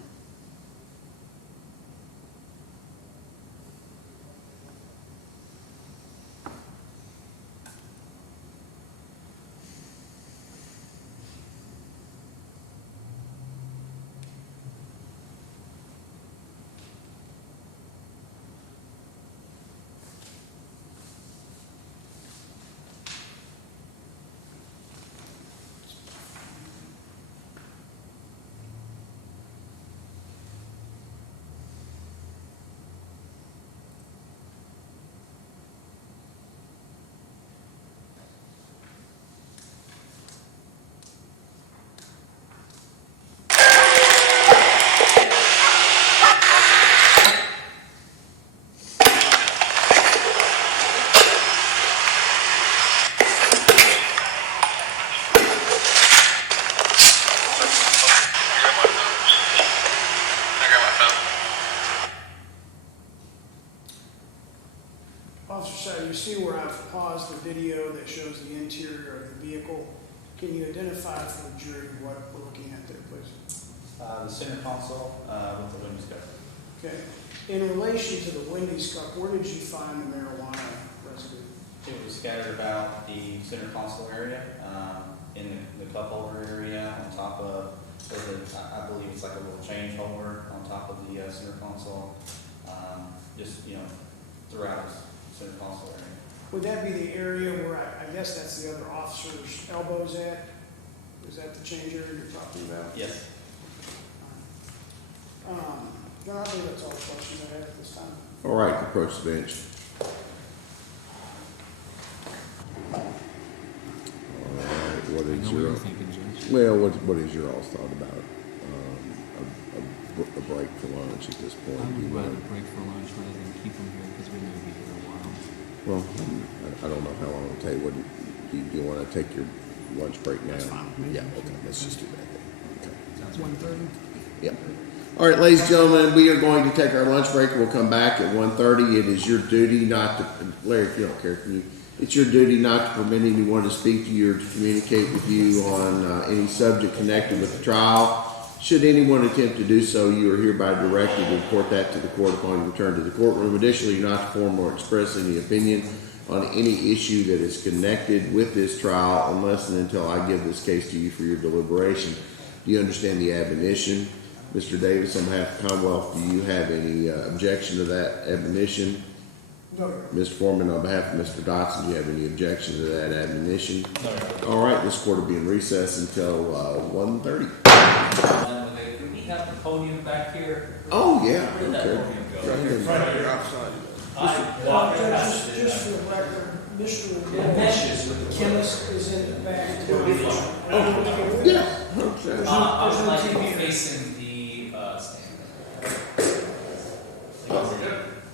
Officer Salyer, you see where I've paused the video that shows the interior of the vehicle. Can you identify for the jury what we're looking at there, please? The center console, with the Wendy's cup. Okay. In relation to the Wendy's cup, where did you find the marijuana residue? It was scattered about the center console area, in the cup holder area, on top of, I believe it's like a little change holder on top of the center console, just, throughout the center console area. Would that be the area where I guess that's the other officer's elbows at? Is that the change area you're talking about? Yes. No, I think that's all the questions I have at this time. All right, approach the bench. All right, what I is know what your you're thinking, Judge. well? What is your all's thought about a break for lunch at this point? I Do you would rather want- break for lunch rather than keep them here because we're going to be here a while. Well, I don't know how long it'll take. Do you want to take your lunch break now? That's fine with me. Yeah. Okay. Let's just do that then. Okay. Sounds 1:30. Yep. All right, ladies and gentlemen, we are going to take our lunch break. We'll come back at 1:30. It is your duty not to, Larry, if you don't care, can you? It's your duty not to permit anyone to speak to you or to communicate with you on any subject connected with the trial. Should anyone attempt to do so, you are hereby directed to report that to the court upon your return to the courtroom. Additionally, you're not to form or express any opinion on any issue that is connected with this trial unless and until I give this case to you for your deliberation. Do you understand the admonition? Mr. Davis, on behalf of the Commonwealth, do you have any objection to that admonition? No, Your Honor. Mr. Forman, on behalf of Mr. Dotson, do you have any objection to that admonition? No, Your Honor. All right, this court will be in recess until 1:30. Can we have the podium back here? Oh, yeah, Where did that okay. podium go? Right here. Right here, outside. Just for the record, Mr. It meshes with Neal, the chemist, is in the back. It'll be fine. Yeah, okay. I would like to be facing the stand.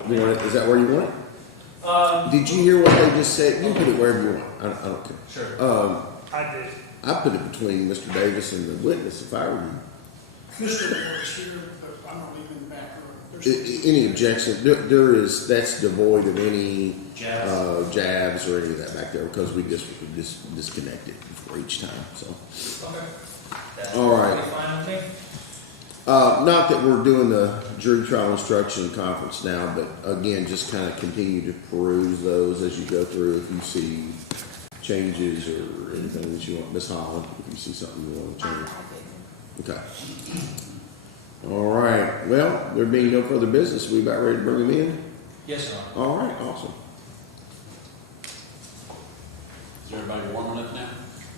You want it, is that where you want it? Did you hear what they just said? You can put it wherever you want. I don't care. Sure. I did. I put it between Mr. Davis and the witness if I were you. Mr. Neal is here, but I'm not leaving the back room. There's- Any objection? There is, that's devoid of any Jabs. jabs or any of that back there because we just disconnected for each time. So, Okay. That's All right. Fine with me? Not that we're doing the jury trial instruction conference now, but again, just kind of continue to peruse those as you go through. If you see changes or anything that you want, Miss Holland, if you see something you want to change. Okay. All right. Well, there being no further business, we about ready to bring them in? Yes, sir. All right. Awesome. Is everybody warm enough now?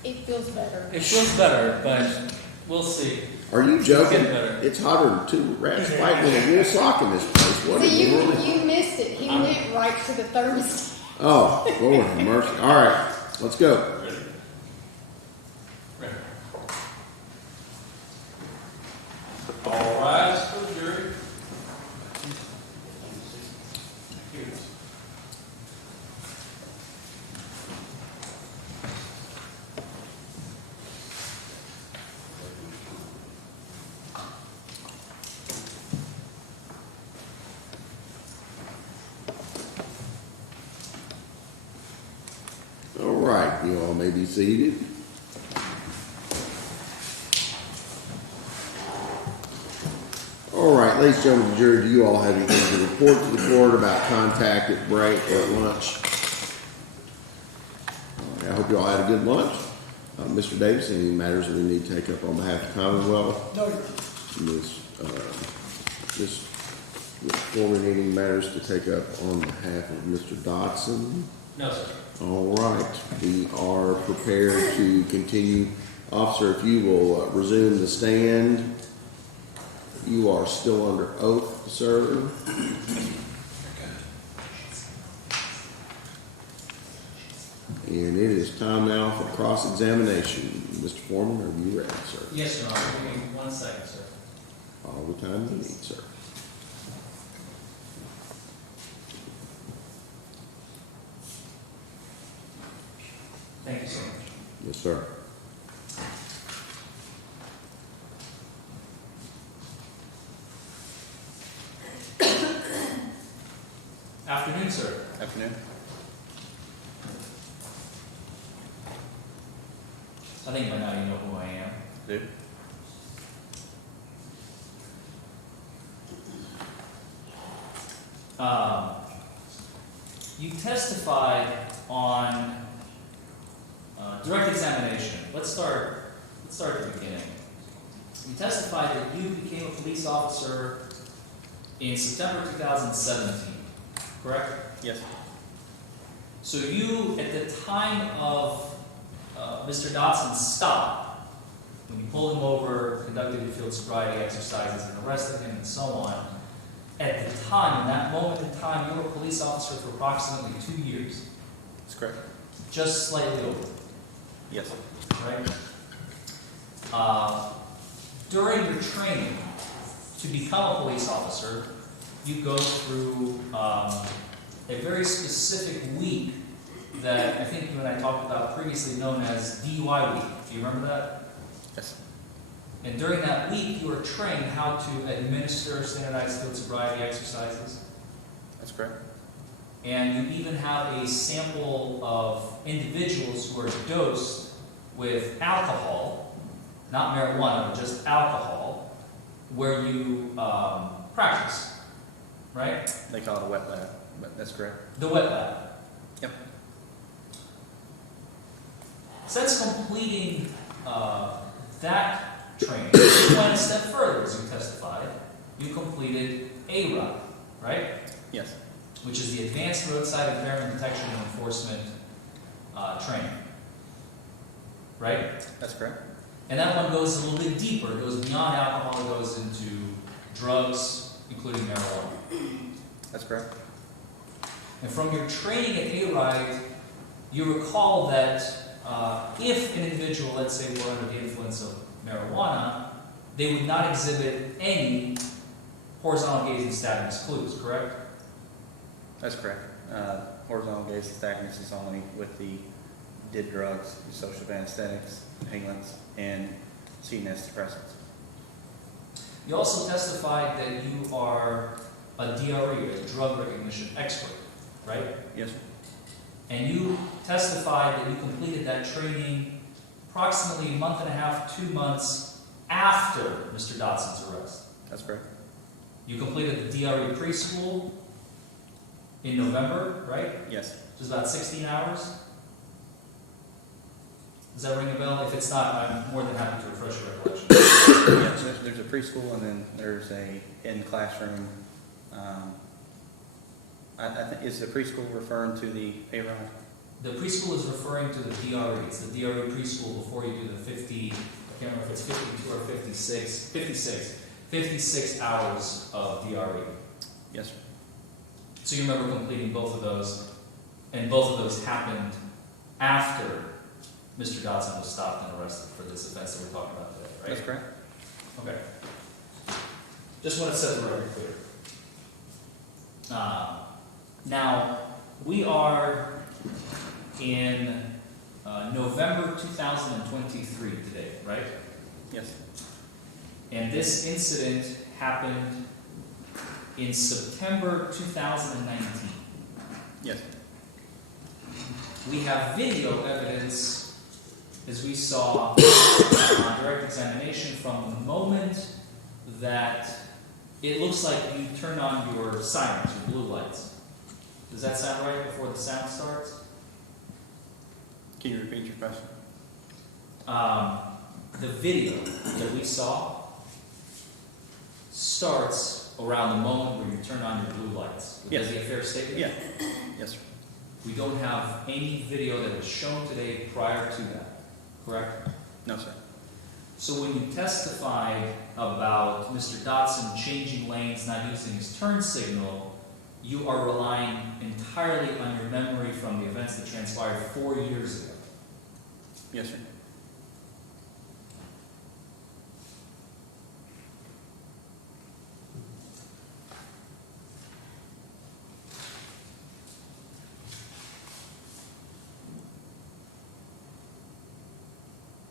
It feels better. It feels better, but we'll see. Are you joking? Getting better. It's hotter than two rats fighting in a wool sock in this place. What So in the world? you missed it. He went right to the thermostat. Oh, Lord have mercy. All right. Let's go. Ready? Ready. All rise for the jury. All right. You all may be seated. All right, ladies and gentlemen of the jury, do you all have anything to report to the court about contact at break or at lunch? All right, I hope you all had a good lunch. Mr. Davis, any matters that we need to take up on behalf of the Commonwealth? No, Your Honor. Ms. Forman, any matters to take up on behalf of Mr. Dodson? No, sir. All right, we are prepared to continue. Officer, if you will resume the stand. You are still under oath, sir. And it is time now for cross-examination. Mr. Foreman, are you ready, sir? Yes, Your Honor. Give me 1 second, sir. All the time you need, sir. Thank you so much. Yes, sir. Afternoon, sir. Afternoon. I think by now you know who I am. Dude. You testified on direct examination. Let's start at the beginning. You testified that you became a police officer in September 2017, correct? Yes. So you, at the time of Mr. Dodson's stop, when you pulled him over, conducted your field sobriety exercises, and arrested him, and so on, at the time, in that moment in time, you were a police officer for approximately 2 years, That's correct. just slightly over, Yes. right? During your training to become a police officer, you go through a very specific week that I think you and I talked about previously, known as DUI week. Do you remember that? Yes. And during that week, you were trained how to administer standardized field sobriety exercises. That's correct. And you even have a sample of individuals who are dosed with alcohol, not marijuana, but just alcohol, where you practice, right? They call it a wet lab, but that's correct. The wet lab. Yep. Since completing that training, you went a step further, as you testified. You completed a-ROD, right? Yes. Which is the Advanced Roadside Impairment Detection and Enforcement training, right? That's correct. And that one goes a little bit deeper. It goes beyond alcohol. It goes into drugs, including marijuana. That's correct. And from your training at A-RIDE, you recall that if an individual, let's say, were under the influence of marijuana, they would not exhibit any horizontal gaze and stagnance clues, correct? That's correct. Horizontal gaze stagnance is only with the did drugs, social anesthetics, inhalants, and CNS depressants. You also testified that you are a DRE, a drug recognition expert, right? Yes, sir. And you testified that you completed that training approximately a month and a half, 2 months after Mr. Dotson's arrest. That's correct. You completed the DRE preschool in November, right? Yes. Just about 16 hours? Does that ring a bell? If it's not, I'm more than happy to refresh your recollection. Yes, there's a preschool and then there's a in-classroom. I think, is the preschool referring to the pay ride? The preschool is referring to the DRE. It's the DRE preschool before you do the 50, I can't remember if it's 52 or 56 hours of DRE. Yes, sir. So you remember completing both of those, and both of those happened after Mr. Dotson was stopped and arrested for this offense that we're talking about today, right? That's correct. Okay. Just want to set the record clear. Now, we are in November 2023 today, right? Yes. And this incident happened in September 2019. Yes. We have video evidence, as we saw on direct examination, from the moment that it looks like you turn on your sirens, your blue lights. Does that sound right before the sound starts? Can you repeat your question? The video that we saw starts around the moment where you turn on your blue lights. Would Yes. that be a fair statement? Yeah. Yes, sir. We don't have any video that was shown today prior to that, correct? No, sir. So when you testified about Mr. Dotson changing lanes, not using his turn signal, you are relying entirely on your memory from the events that transpired 4 years ago. Yes, sir.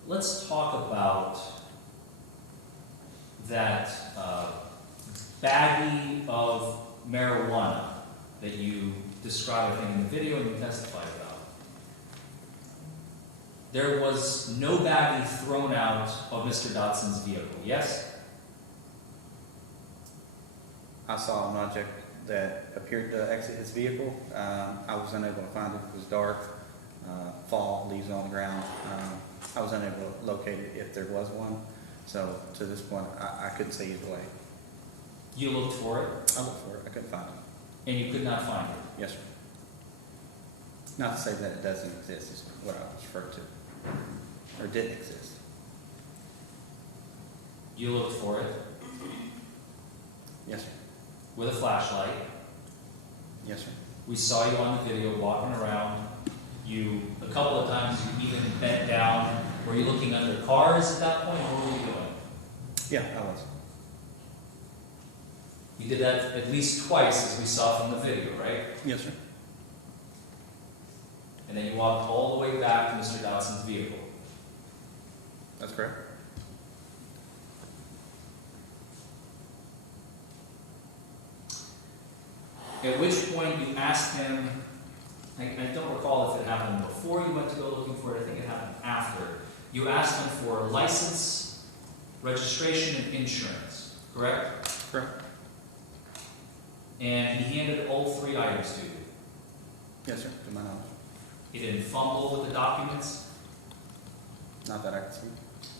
Let's talk about that baggie of marijuana that you described, I think, in the video and you testified about. There was no baggie thrown out of Mr. Dotson's vehicle, yes? I saw an object that appeared to exit his vehicle. I was unable to find it. It was dark. Fall, leaves on the ground. I was unable to locate it if there was one. So to this point, I couldn't say either way. You looked for it, I looked for it. I couldn't find it. and you could not find it. Yes, sir. Not to say that it doesn't exist is what I was referred to. Or didn't exist. You looked for it Yes, sir. with a flashlight. Yes, sir. We saw you on the video walking around. You, a couple of times, you even bent down. Were you looking under cars at that point, or what were you doing? Yeah, I was. You did that at least twice, as we saw from the video, right? Yes, sir. And then you walked all the way back to Mr. Dotson's vehicle. That's correct. At which point you asked him, I don't recall if it happened before you went to go looking for it, I think it happened after. You asked him for license, registration, and insurance, correct? Correct. And he handed all three items to you. Yes, sir. To my knowledge. He didn't fumble with the documents. Not that I can see.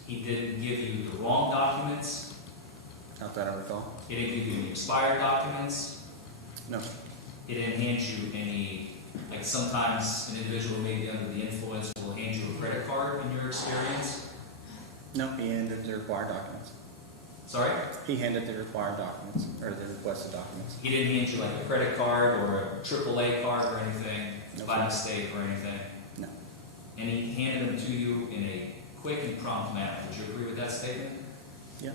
He didn't give you the wrong documents. Not that I recall. He didn't give you any expired documents. No. He didn't hand you any, like sometimes an individual maybe under the influence will hand you a credit card in your experience. No, he handed the required documents. Sorry? He handed the required documents, or the requested documents. He didn't hand you like a credit card or a AAA card or anything No, by sir. mistake or anything. No. And he handed them to you in a quick and prompt manner. Would you agree with that statement? Yeah.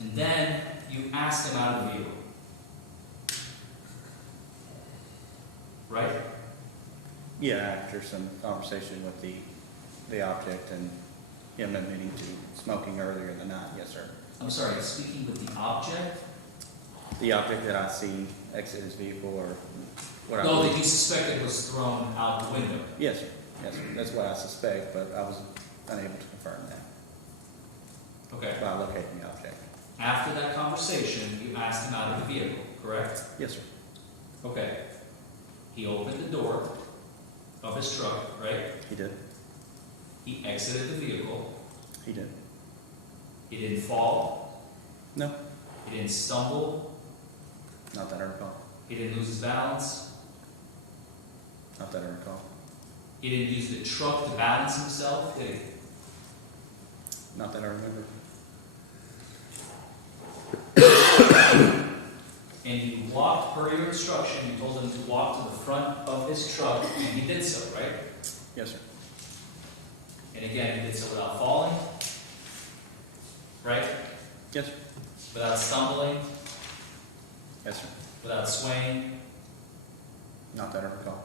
And then you asked him out of the vehicle. Right? Yeah, after some conversation with the object and him admitting to smoking earlier in the night. Yes, sir. I'm sorry, speaking with the object? The object that I see exit his vehicle or what I No, that believe. you suspected was thrown out the window. Yes, sir. Yes, sir. That's what I suspect, but I was unable to confirm that Okay. by locating the object. After that conversation, you asked him out of the vehicle, correct? Yes, sir. Okay. He opened the door of his truck, right? He did. He exited the vehicle. He did. He didn't fall. No, He didn't stumble. not that I recall. He didn't lose his balance. Not that I recall. He didn't use the truck to balance himself, did he? Not that I remember. And you walked, per your instruction, you told him to walk to the front of his truck, and he did so, right? Yes, sir. And again, he did so without falling, right? Yes, sir. Without stumbling, Yes, sir. without swaying. Not that I recall.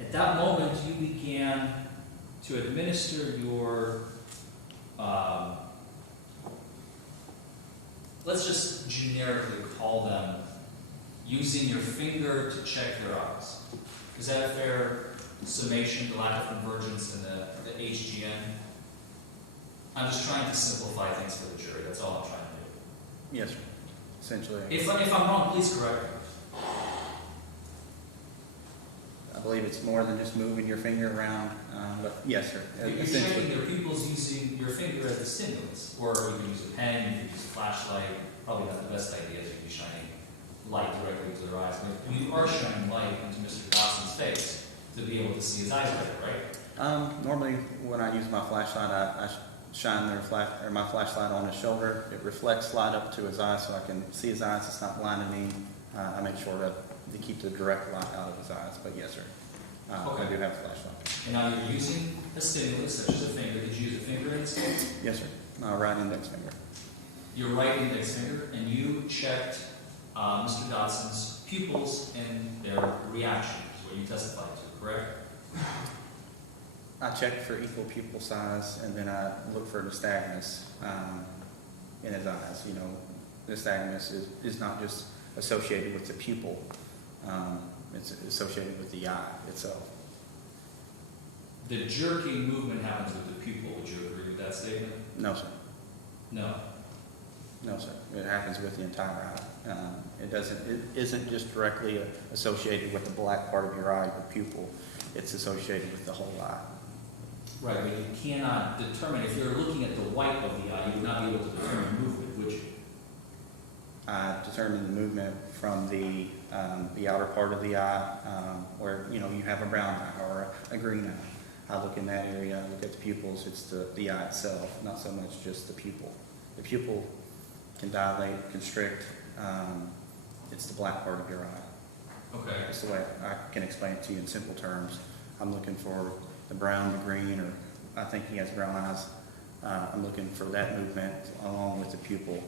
At that moment, you began to administer your, let's just generically call them, using your finger to check their eyes. Is that a fair summation, the lack of convergence in the HGN? I'm just trying to simplify things for the jury, that's all I'm trying to do. Yes, sir. Essentially, If I'm wrong, please correct me. I believe it's more than just moving your finger around, but yes, sir. You're Essentially, checking their pupils using your finger as the stimulus, or you can use a pen, you can use a flashlight. Probably not the best idea to be shining light directly into their eyes, but you are shining light into Mr. Dawson's face to be able to see his eyes better, right? normally when I use my flashlight, I shine my flashlight on his shoulder. It reflects light up to his eyes so I can see his eyes. It's not blinding me. I make sure to keep the direct light out of his eyes, but yes, sir. Okay. I do have a flashlight. And now you're using a stimulus such as a finger. Did you use a finger in this case? Yes, sir. My right index finger. Your right index finger, and you checked Mr. Dodson's pupils and their reactions, what you testified to, correct? I check for equal pupil size, and then I look for nystagmus in his eyes. You know, nystagmus is not just associated with the pupil. It's associated with the eye itself. The jerking movement happens with the pupil. Would you agree with that statement? No, sir. No. No, sir. It happens with the entire eye. It isn't just directly associated with the black part of your eye, your pupil. It's associated with the whole eye. Right, but you cannot determine, if you're looking at the white of the eye, you would not be able to determine movement, would you? I determine the movement from the outer part of the eye, where you have a brown eye or a green eye. I look in that area. I look at the pupils. It's the eye itself, not so much just the pupil. The pupil can dilate, constrict. It's the black part of your eye. Okay. That's the way I can explain it to you in simple terms. I'm looking for the brown, the green, or I think he has brown eyes. I'm looking for that movement along with the pupil.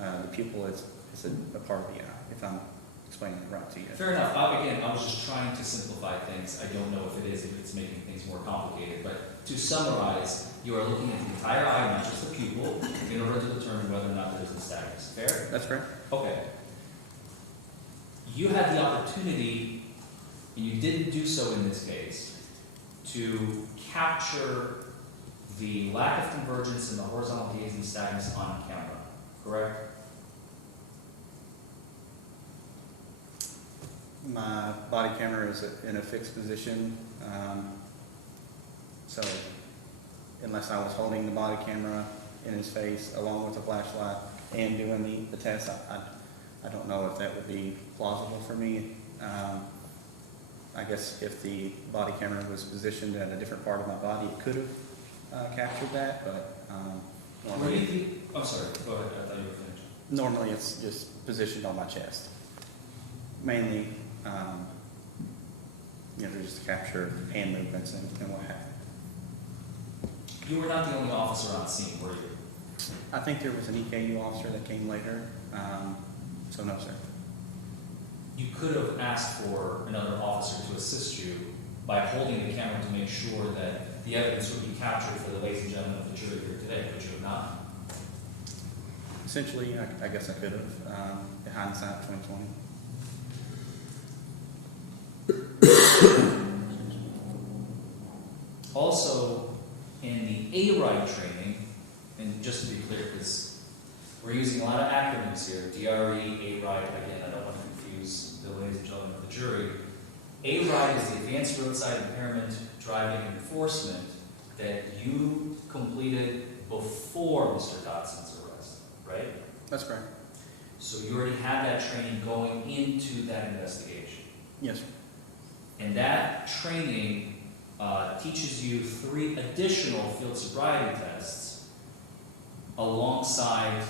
The pupil is a part of the eye, if I'm explaining it right to you. Fair enough. Again, I was just trying to simplify things. I don't know if it's making things more complicated. But to summarize, you are looking at the entire eye, not just the pupil, in order to determine whether or not there's nystagmus. Fair? That's correct. Okay. You had the opportunity, and you didn't do so in this case, to capture the lack of convergence in the horizontal gaze and nystagmus on camera, correct? My body camera is in a fixed position, so unless I was holding the body camera in his face along with a flashlight and doing the test, I don't know if that would be plausible for me. I guess if the body camera was positioned at a different part of my body, it could have captured that, but I'm sorry, go ahead, I thought you were finished. normally it's just positioned on my chest. Mainly, just to capture hand movements and what have you. You were not the only officer on scene, were you? I think there was an EKU officer that came later, so no, sir. You could have asked for another officer to assist you by holding the camera to make sure that the evidence would be captured for the ladies and gentlemen of the jury here today, could you have not? Essentially, I guess I could have, in hindsight, 2020. Also, in the A-Ride training, and just to be clear, because we're using a lot of acronyms here, DRE, A-Ride, again, I don't want to confuse the ladies and gentlemen of the jury. A-Ride is the Advanced Roadside Impairment Driving Enforcement that you completed before Mr. Dotson's arrest, right? That's correct. So you already had that training going into that investigation. Yes, sir. And that training teaches you 3 additional field sobriety tests alongside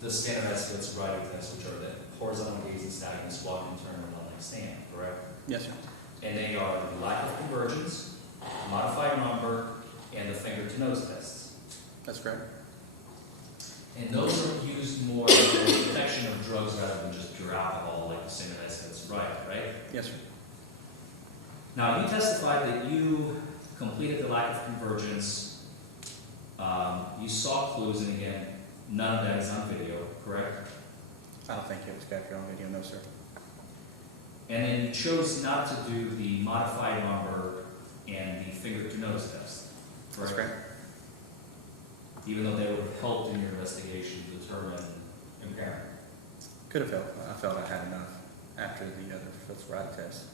the standardized field sobriety tests, which are the horizontal gaze and stagnant, walk and turn, and one-leg stand, correct? Yes, sir. And they are the lack of convergence, modified number, and the finger-to-nose tests. That's correct. And those are used more for the detection of drugs rather than just pure alcohol, like the standardized field sobriety, right? Yes, sir. Now, you testified that you completed the lack of convergence, you saw clues, and again, none of that is on video, correct? I don't think it was captured on video, no, sir. And then you chose not to do the modified number and the finger-to-nose test, correct? That's correct. Even though they would have helped in your investigation to determine impairment. Could have helped. I felt I had enough after the other field sobriety test.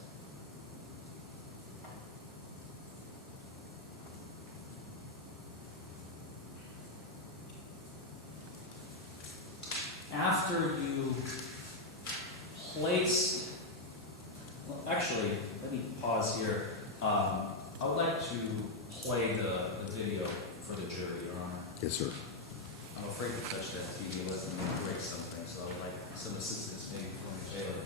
After you placed, well, actually, let me pause here. I would like to play the video for the jury, Your Honor. Yes, sir. I'm afraid to touch that TV unless I'm going to break something, so I would like some assistance maybe from Taylor.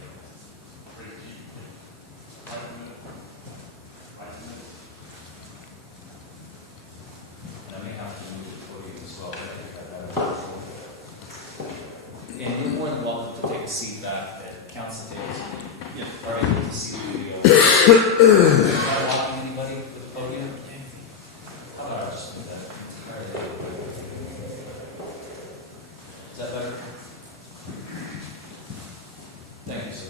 And I may have to move the podium as well, but I think I've got it. And you're more than welcome to take a seat back at council tables. Yes. Are able to see the video. Am I blocking anybody with the podium? How about I just move that entirely? Is that better? Thank you, sir.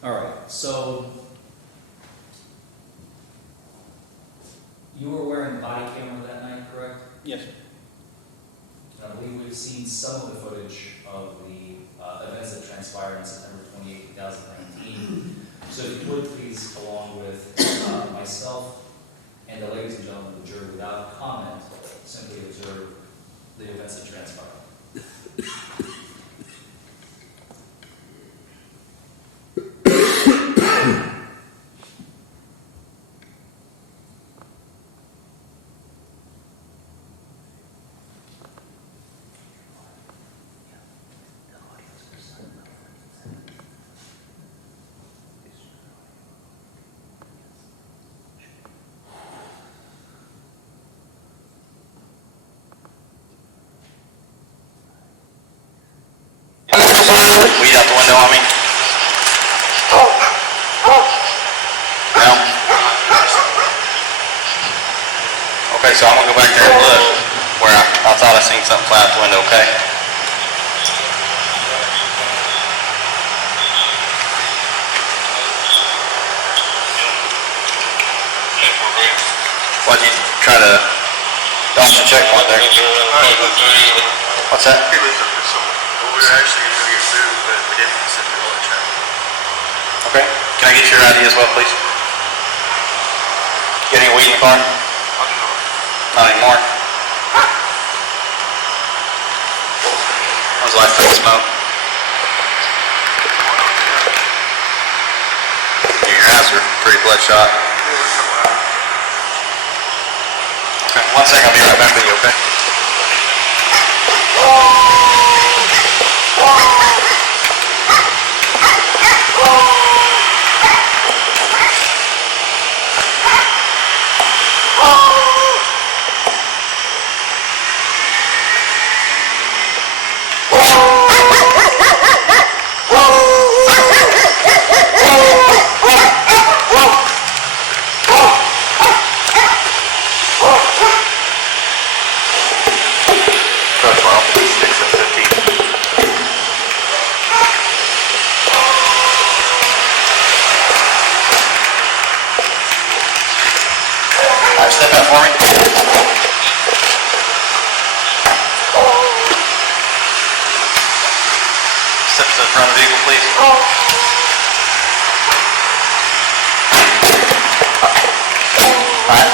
All right, so you were wearing body camera that night, correct? Yes, sir. I believe we've seen some of the footage of the events that transpired on September 28, 2019. So if you would please, along with myself and the ladies and gentlemen of the jury, without comment, simply observe the events that transpired. Weed out the window on me? No? Okay, so I'm gonna go back there and look where I thought I seen something fly out the window, okay? Why'd you try to dodge the checkpoint there? What's that? We were actually going to get food, but we didn't sit there all the time. Okay. Can I get your ID as well, please? Get any weed in the car? Not anymore. When was the last time you smoked? Your eyes are pretty bloodshot. Okay, 1 second, I'll be right back with you, okay? Step to the front of the vehicle, please. Alright,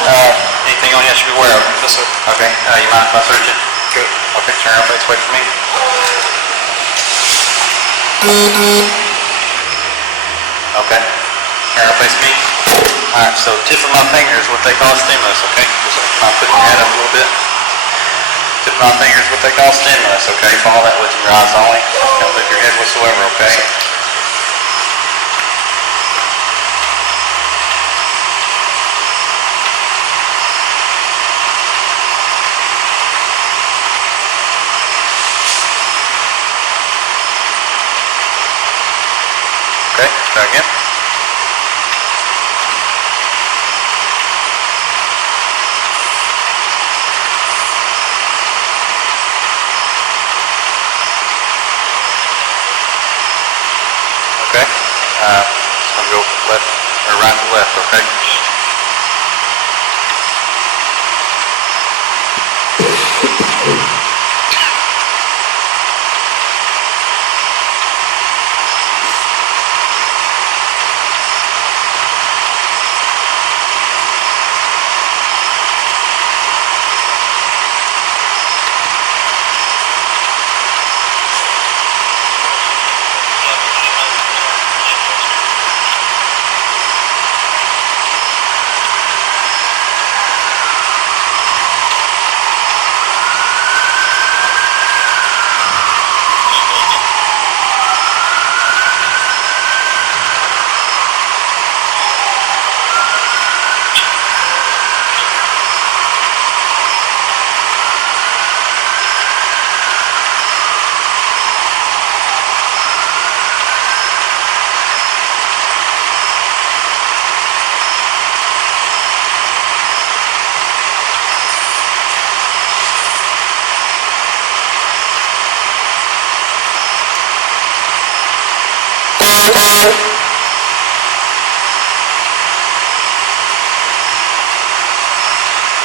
anything on you I should be aware of? No, sir. Okay, you mind if I search it? Good. Okay, turn around, face away from me. Okay, turn around, face me. Alright, so tip of my finger is what they call stimulus, okay? Mind putting your head up a little bit. Tip of my finger is what they call stimulus, okay? Follow that with your eyes only. Don't lift your head whatsoever, okay? Okay, try again. Okay, I'm gonna go left, or right to left, okay?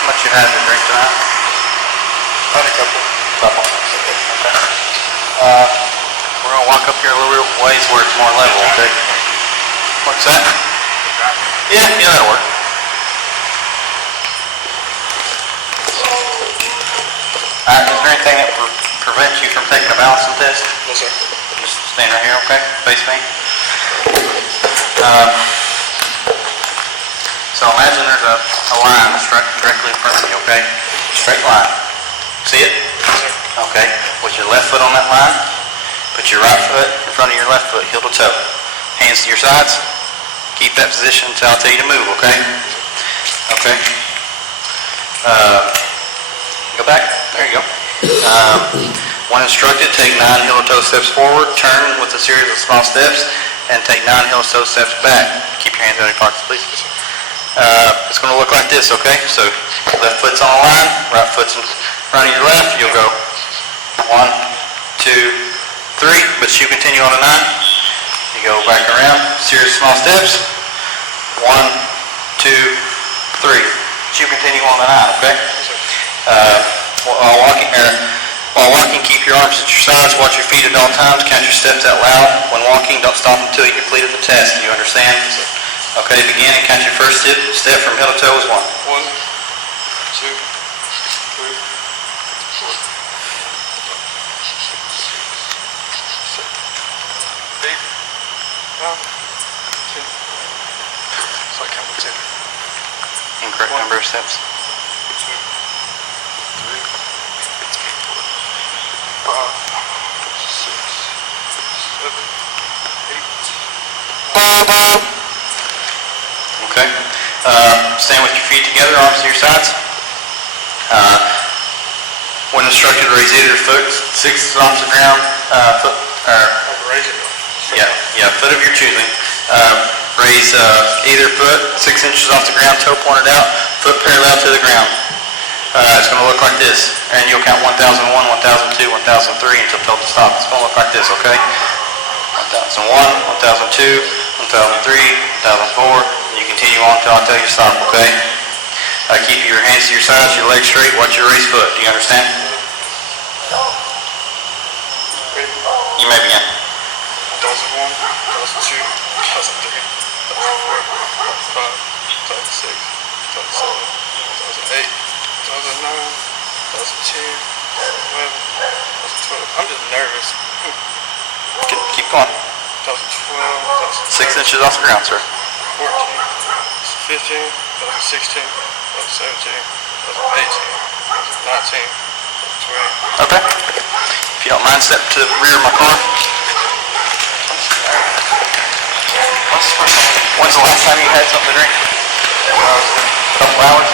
What you had to drink tonight? Only a couple. Couple. Okay. We're gonna walk up here a little ways where it's more level, okay? What's that? Yeah, that'll work. Alright, is there anything that prevents you from taking a balancing test? No, sir. Just stand right here, okay? Face me. So imagine there's a line that's directly in front of you, okay? Straight line. See it? Yes, sir. Okay. With your left foot on that line, put your right foot in front of your left foot, heel to toe. Hands to your sides. Keep that position until I tell you to move, okay? Okay. Go back. There you go. When instructed, take 9 heel-to-toe steps forward, turn with a series of small steps, and take 9 heel-to-toe steps back. Keep your hands out of your pockets, please. It's going to look like this, okay? So left foot's on the line, right foot's in front of your left. You'll go 1, 2, 3, but you continue on to 9. You go back around, series of small steps. 1, 2, 3. But you continue on to 9, okay? While walking, keep your arms at your sides, watch your feet at all times, count your steps out loud. When walking, don't stop until you completed the test. Do you understand? Okay, begin and count your first step from heel to toe is 1. 1, 2, 3, 4, 6, 7, 8, 9, 10. So I count to 10. Incorrect number of steps. 2, 3, 4, 5, 6, 7, 8. Okay. Stand with your feet together, arms to your sides. When instructed, raise either foot 6 inches off the ground. Foot of your choosing. Raise either foot 6 inches off the ground, toe pointed out, foot parallel to the ground. It's going to look like this, and you'll count 1001, 1002, 1003 until told to stop. It's going to look like this, okay? 1001, 1002, 1003, 1004. You continue on until I tell you to stop, okay? Keep your hands to your sides, your legs straight, watch your raised foot. Do you understand? You may begin. I'm just nervous. Keep going. 2012, 6 inches off the ground, sir. 14, 15, 16, 17, 18, 19, 20. Okay. If you don't mind, step to the rear of my car. When's the last time you had something to drink? A couple hours?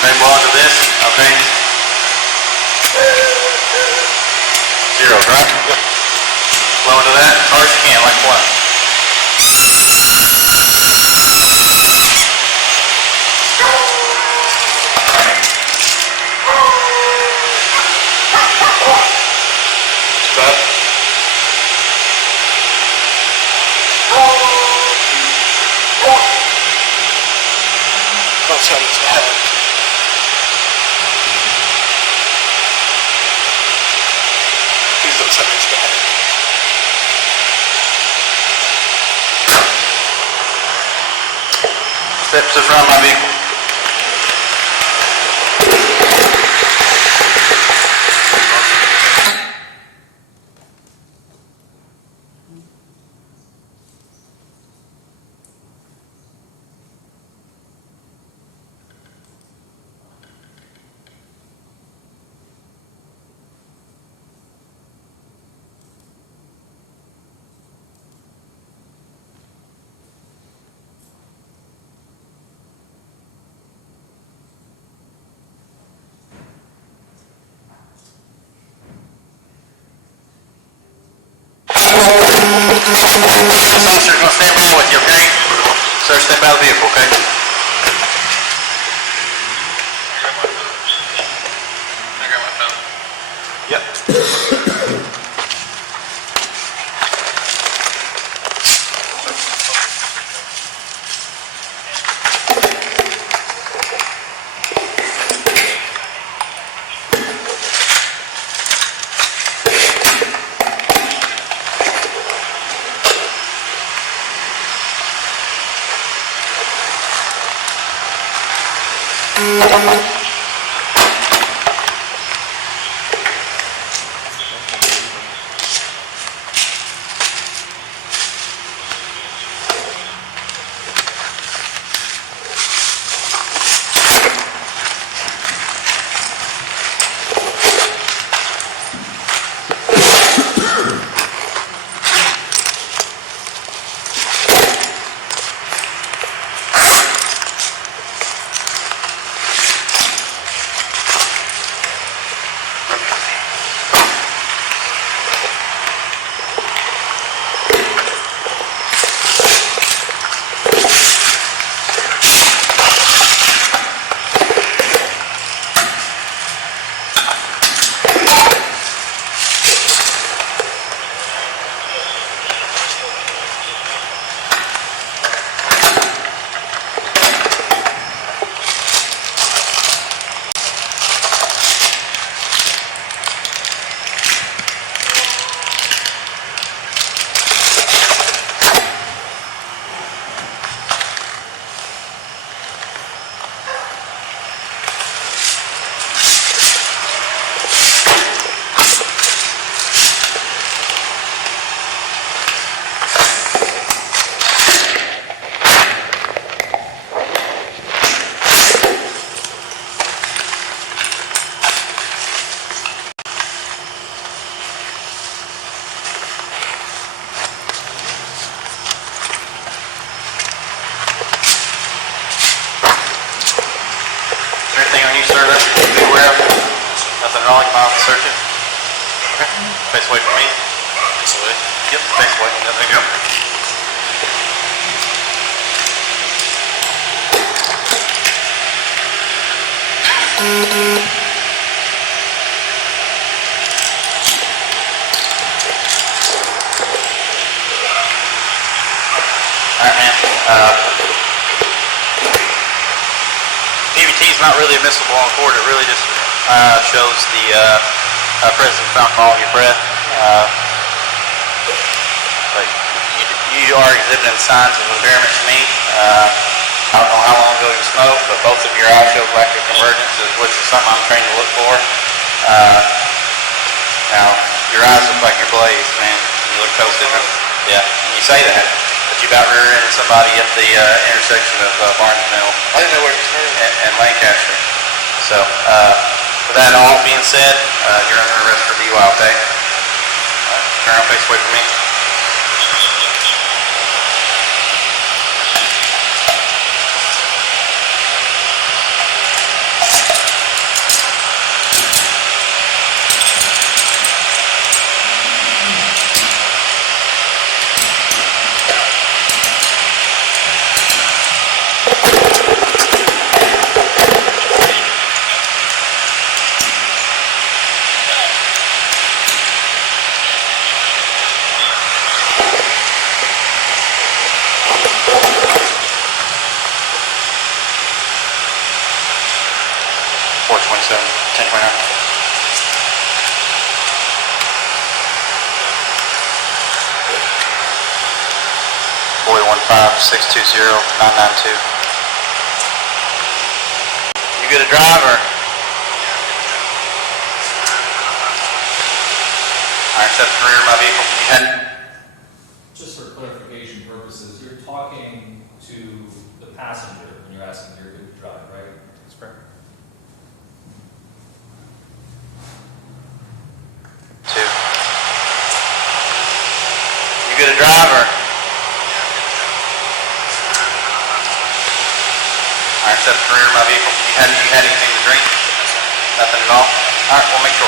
Very well into this, okay? Zeros, right? Yep. Blow into that as hard as you can, like what? Stop. Don't tell me it's bad. Please don't tell me it's bad. Step to the front of my vehicle. This officer's going to stand by with you, okay? Sir, step out of the vehicle, okay? I got my phone. Yep. all? You mind search it? Okay. Face away from me. Face away? Yep, face away. Yep, there you go. Alright, man. PBT is not really admissible on court. It really just shows the presence of alcohol in your breath. But you are exhibiting signs of impairment to me. I don't know how long ago you smoked, but both of your eyes show lack of convergence, which is something I'm trained to look for. Now, your eyes look like you're glazed, man. You look totally different. Yeah, you say that. But you about rear-ended somebody at the intersection of Barnes Mill. I didn't know where it was and Lancaster. So, with that all being said, you're under arrest for DUI, okay? Turn around, face away from me. 427, 1029. 415-620-992. You good to drive or? Alright, step to the rear of my vehicle. Just for clarification purposes, you're talking to the passenger when you're asking if you're good to drive, right? That's correct. 2. You good to drive or? Alright, step to the rear of my vehicle. You had anything to drink? Nothing at all? Alright, we'll make sure.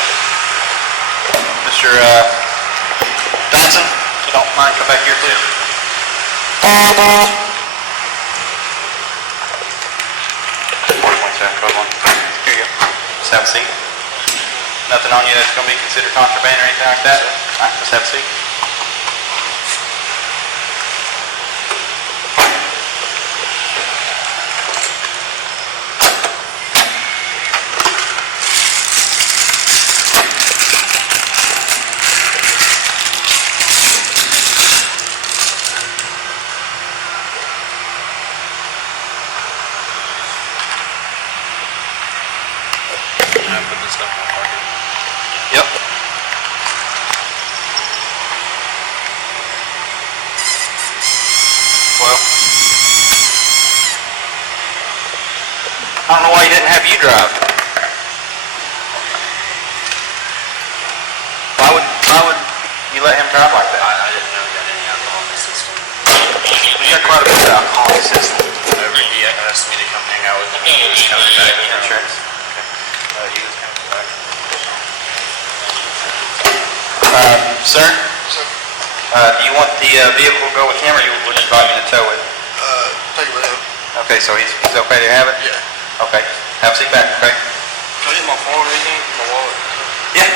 Mr. Johnson, if you don't mind, come back here, please. Here you go. Just have a seat. Nothing on you that's going to be considered contraband or anything like that? All right, just have a seat. Put this stuff in the pocket. Yep. Well, I don't know why he didn't have you drive. Why would you let him drive like that? I didn't know he had any alcohol in his system. He got quite a bit of alcohol in his system. He asked me to come hang out with him. He was coming back. Insurance. He was coming back. Sir? Do you want the vehicle to go with him, or would you like me to tow it? Take it with him. Okay, so he's okay to have it? Yeah. Okay. Have a seat back, okay? Can I get my phone or anything? My wallet? Yeah.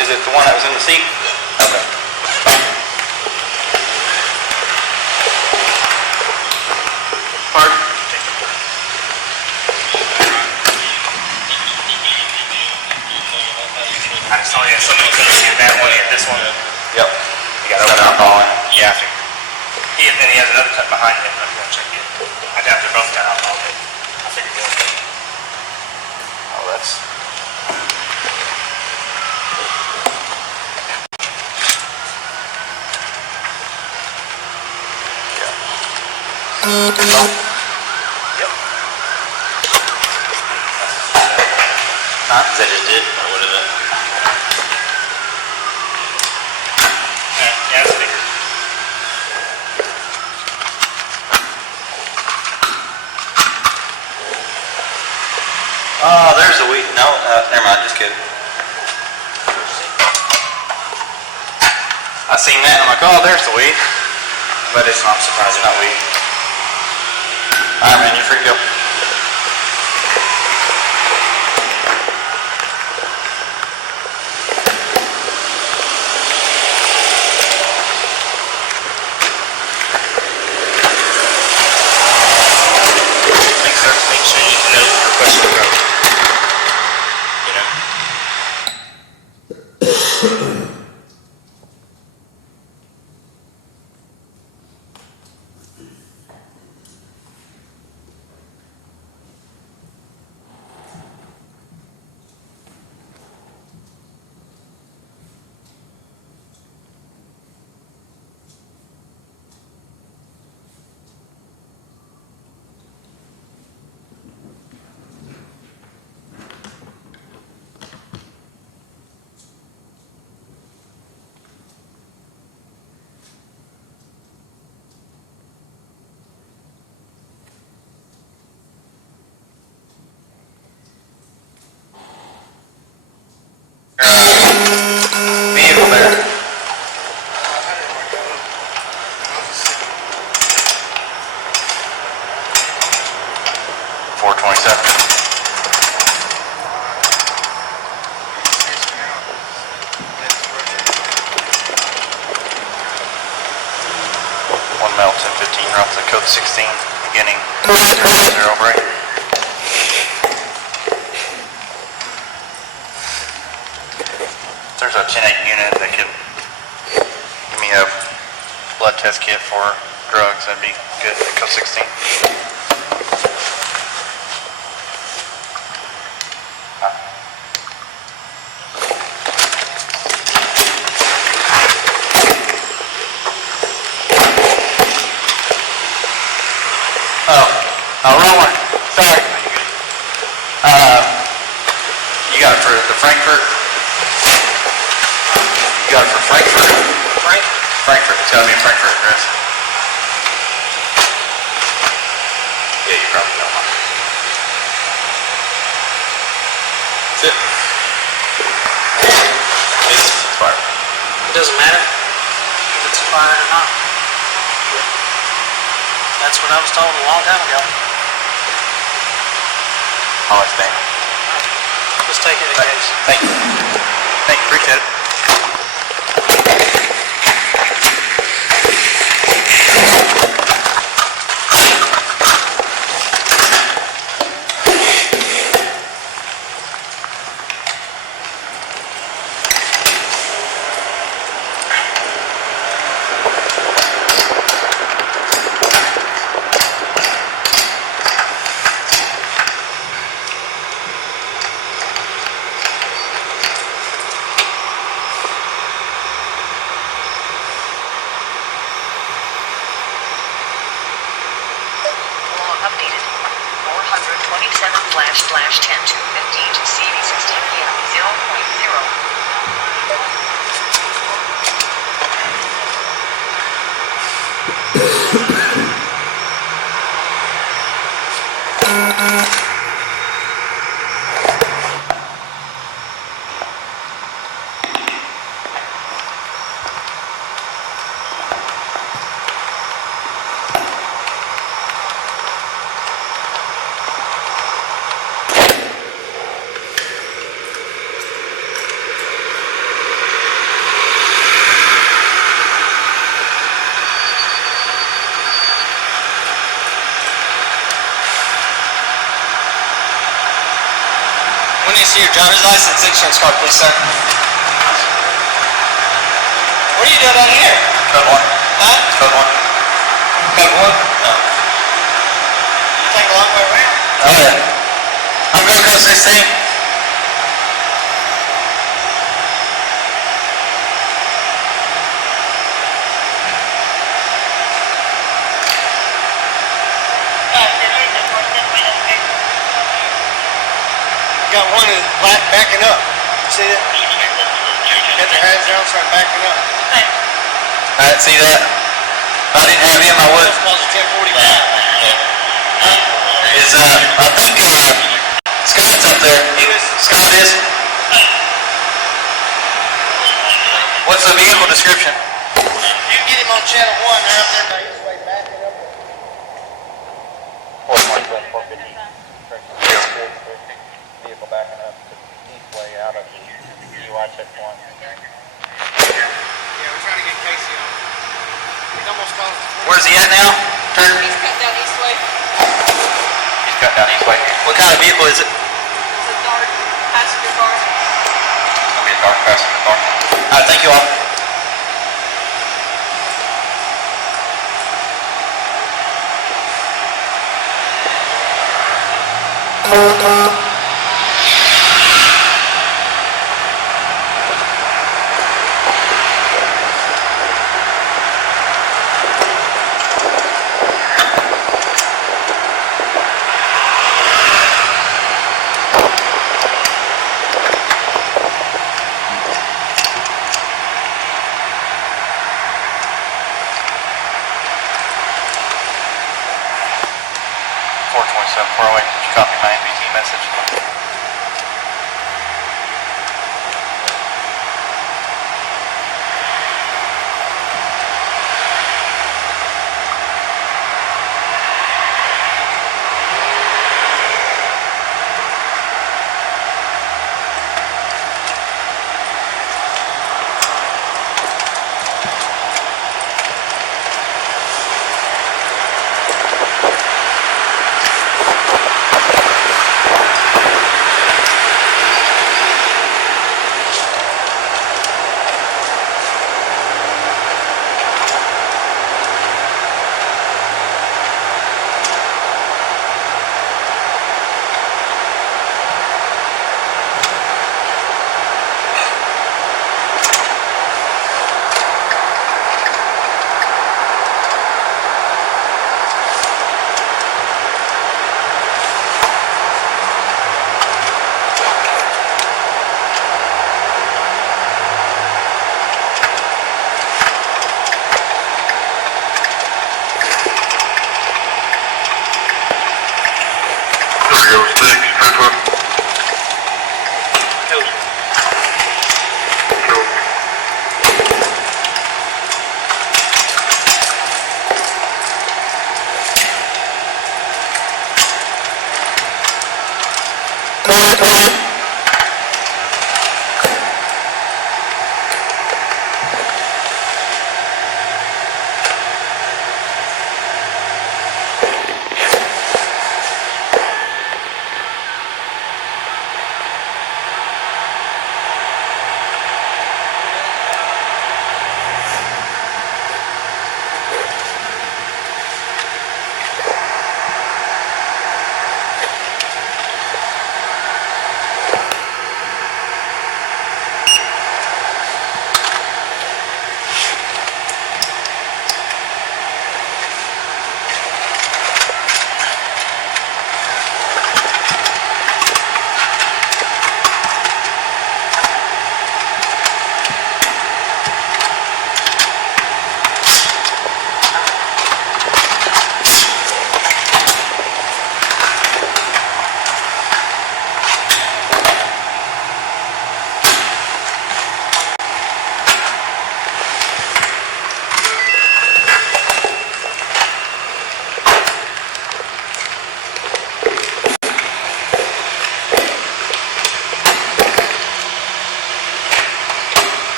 Is it the one that was in the seat? Yeah. Okay. Pardon? I just told you somebody couldn't get that one at this one. Yep. You got open alcohol in it. Yeah, I figured. Then he has another cut behind him. I'm going to check it. I doubt they're both got alcohol, but I figured one thing. Oh, that's... Yep. Huh? Is that just it? Or what is it? Yeah, that's bigger. Oh, there's a week. No, never mind. Just kidding. seen that and I'm like, oh, there's the weed. But it's not surprising, not weed. Alright, man, you're free to go. Thanks, sir. Make sure you know your question about it. You know? Vehicle there. 427. One male 1015 route to code 16, beginning 0 break. There's a 10-8 unit that could give me a blood test kit for drugs. That'd be good at code 16. Oh, wrong one. Sorry. You got it for the Frankfurt. You got it for Frankfurt? Frankfurt. It's gotta be a Frankfurt address. Yeah, you probably know one. That's it. It's expired. It doesn't matter if it's expired or not. That's what I was told a long time ago. I'll explain. Just take it in case. Thank you. Thank you. Appreciate it. Updated 427//10/215 CV 16 PM 0.0. When you see your driver's license, insurance card, please, sir. What are you doing down here? Code 1. Huh? Code 1. Code 1? No. You take a long way around. Oh, yeah. I'm going to code 16. Got one backing up. See that? Got their hands down, start backing up. I didn't see that. If I didn't have him, I would. Is, I think, Scott's up there. Scott is. What's the vehicle description? channel 1, they're up there. He's way back it up. 4.450. Vehicle backing up to the east way out of the DUI checkpoint. Yeah, we're trying to get Casey on. He's almost caused. Where's he at now? Turn. He's cut down east way. He's cut down east way. What kind of vehicle is it? It's a dark passenger car. It's gonna be a dark passenger car. All right, thank you all. Did you copy my NBT message?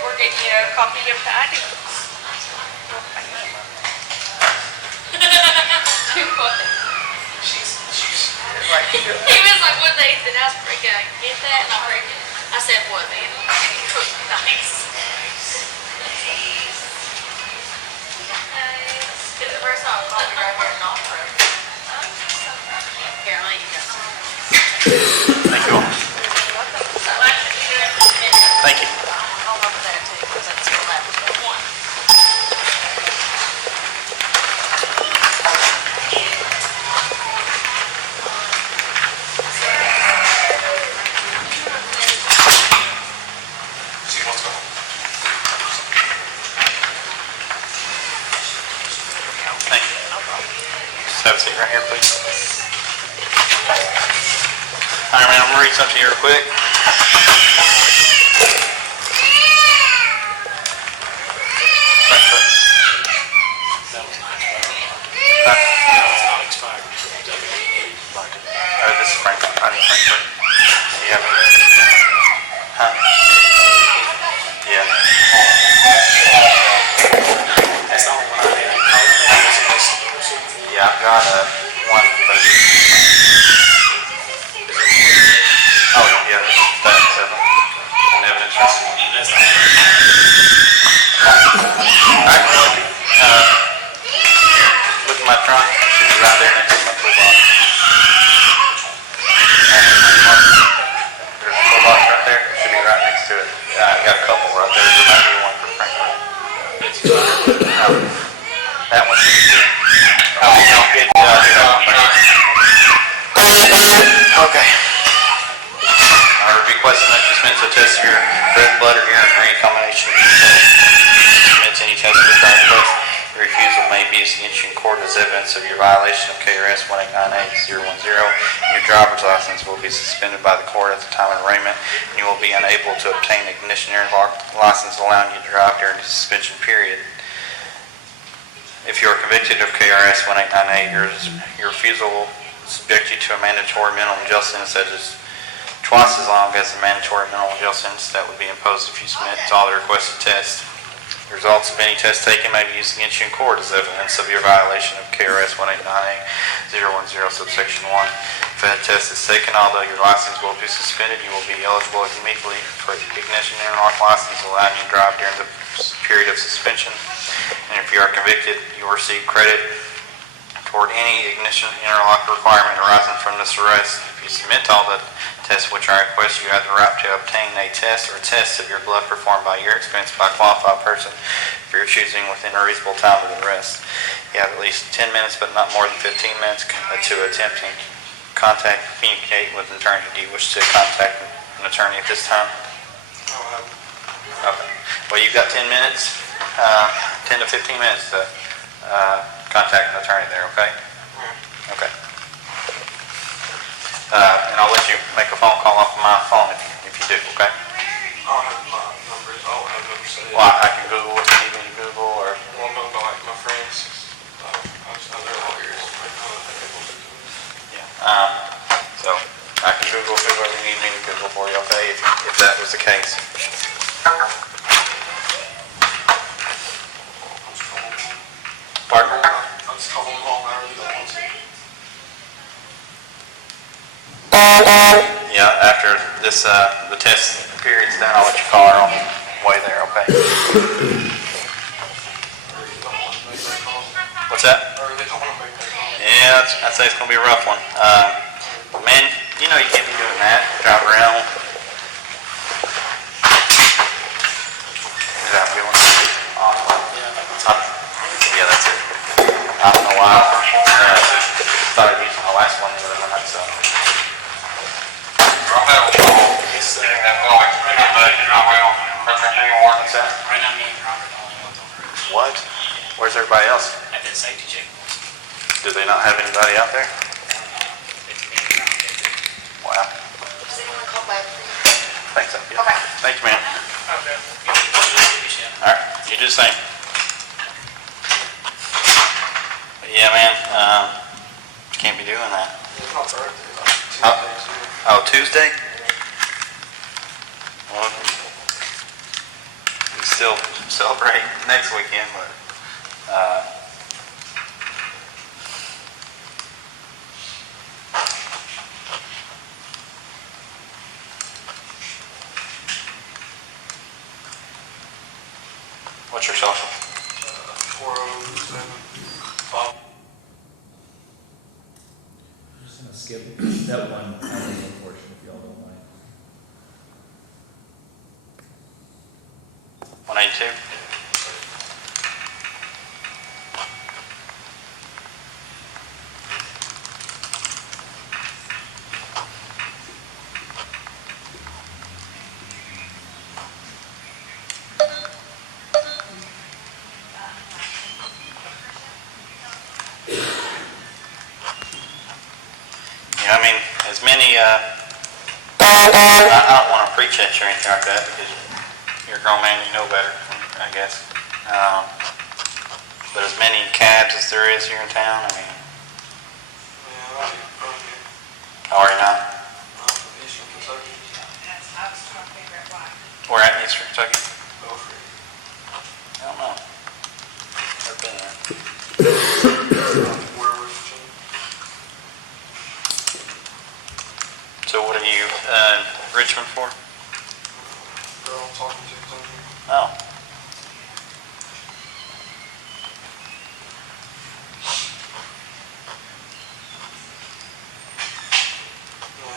We're getting you a copy of the ID. Too funny. She's right. He was like, what they said, I was freaking out. Get that? And I freaking, I said, what, man? Nice. This is the first time I've called you right here in Norfolk. Here, I'll let you go. Thank you all. Thank you. I'll remember that too, because that's the last one. See what's going on. Thank you. Just have a seat right here, please. All right, man, I'm gonna read something to you real quick. Oh, this is Franklin. I need Franklin. Yeah. Huh? Yeah. Yeah, I've got one, but it's... Oh, yeah, that's an evidence. Look at my trunk. It should be right there next to my toolbox. There's a toolbox right there. It should be right next to it. I've got a couple right there. There might be one for Franklin. That one should be good. Oh, you don't get okay. I would request that you dispense a test of your red blood or urine or any combination of these tests. Submit any test for the request. Your refusal may be against you in court as evidence of your violation of KRS 1898010. Your driver's license will be suspended by the court at the time of arraignment, and you will be unable to obtain an ignition interlock license allowing you to drive during the suspension period. If you are convicted of KRS 18980, your refusal will subject you to a mandatory minimum jail sentence that is twice as long as the mandatory minimum jail sentence that would be imposed if you submit to all the requested tests. The results of any test taken may be used against you in court as evidence of your violation of KRS 1898010 subsection 1. If a test is taken, although your license will be suspended, you will be eligible immediately for ignition interlock license allowing you to drive during the period of suspension. And if you are convicted, you will receive credit toward any ignition interlock requirement arising from this arrest. If you submit to all the tests which I request, you have the right to obtain a test or tests of your blood performed by your expense by a qualified person for your choosing within a reasonable time of the arrest. You have at least 10 minutes, but not more than 15 minutes to attempt and communicate with an attorney. Do you wish to contact an attorney at this time? Okay. Well, you've got 10 minutes. 10 to 15 minutes to contact an attorney there, okay? Okay. And I'll let you make a phone call off of my phone if you do, okay? I'll have my numbers. I don't have numbers saved. Well, I can Google if you need me to Google, or... Well, I'm going to go like my friends. They're lawyers. Yeah. So, I can Google whoever you need me to Google for you, okay? If that was the case. Pardon? I'll just call them home. I really don't want to. Yeah, after this, the test period's done, I'll let you call her on the way there, okay? What's that? I really don't want to make that call. Yeah, I'd say it's going to be a rough one. Man, you know you can't be doing that. Drive around. Is that feeling? Yeah, that's it. I don't know why. Thought I'd use my last one the other night, so. I'll have a call. He's saying that, well, I can What's that? Right now, me and Robert are the only ones on the road. What? Where's everybody else? I did safety check. Do they not have anybody out there? It's me and Robert. Wow. Does anyone call back for you? Thanks, yeah. Okay. Thank you, man. Okay. All right, you do the same. But yeah, man, can't be doing that. It's my birthday. Oh, Tuesday? Well, we still celebrate next weekend, but, What's your social? 407. I'm just gonna skip that one legal portion if y'all don't mind. 182. Yeah, I mean, as many, I don't want to preach at you or anything like that because you're a grown man, you know better, I guess. But as many cabs as there is here in town, I mean, Yeah, I like Prosecutor. how are you now? I'm from Eastern Kentucky. I was trying to figure out why. We're at Eastern Kentucky. Go for it. I don't know. Never been there. Where was you? So what are you, Richmond for? Girl I'm talking to something. Oh.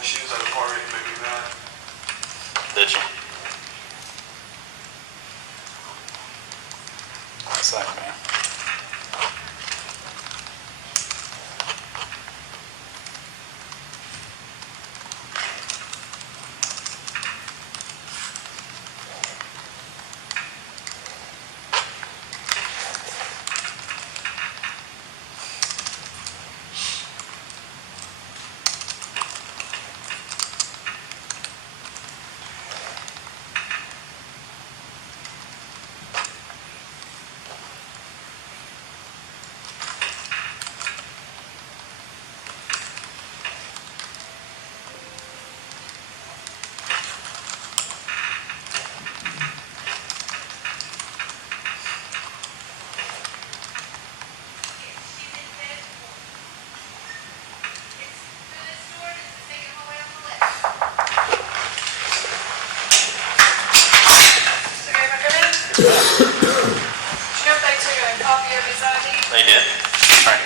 She was at a party and made me mad. Did you? Suck, man. They did. Right.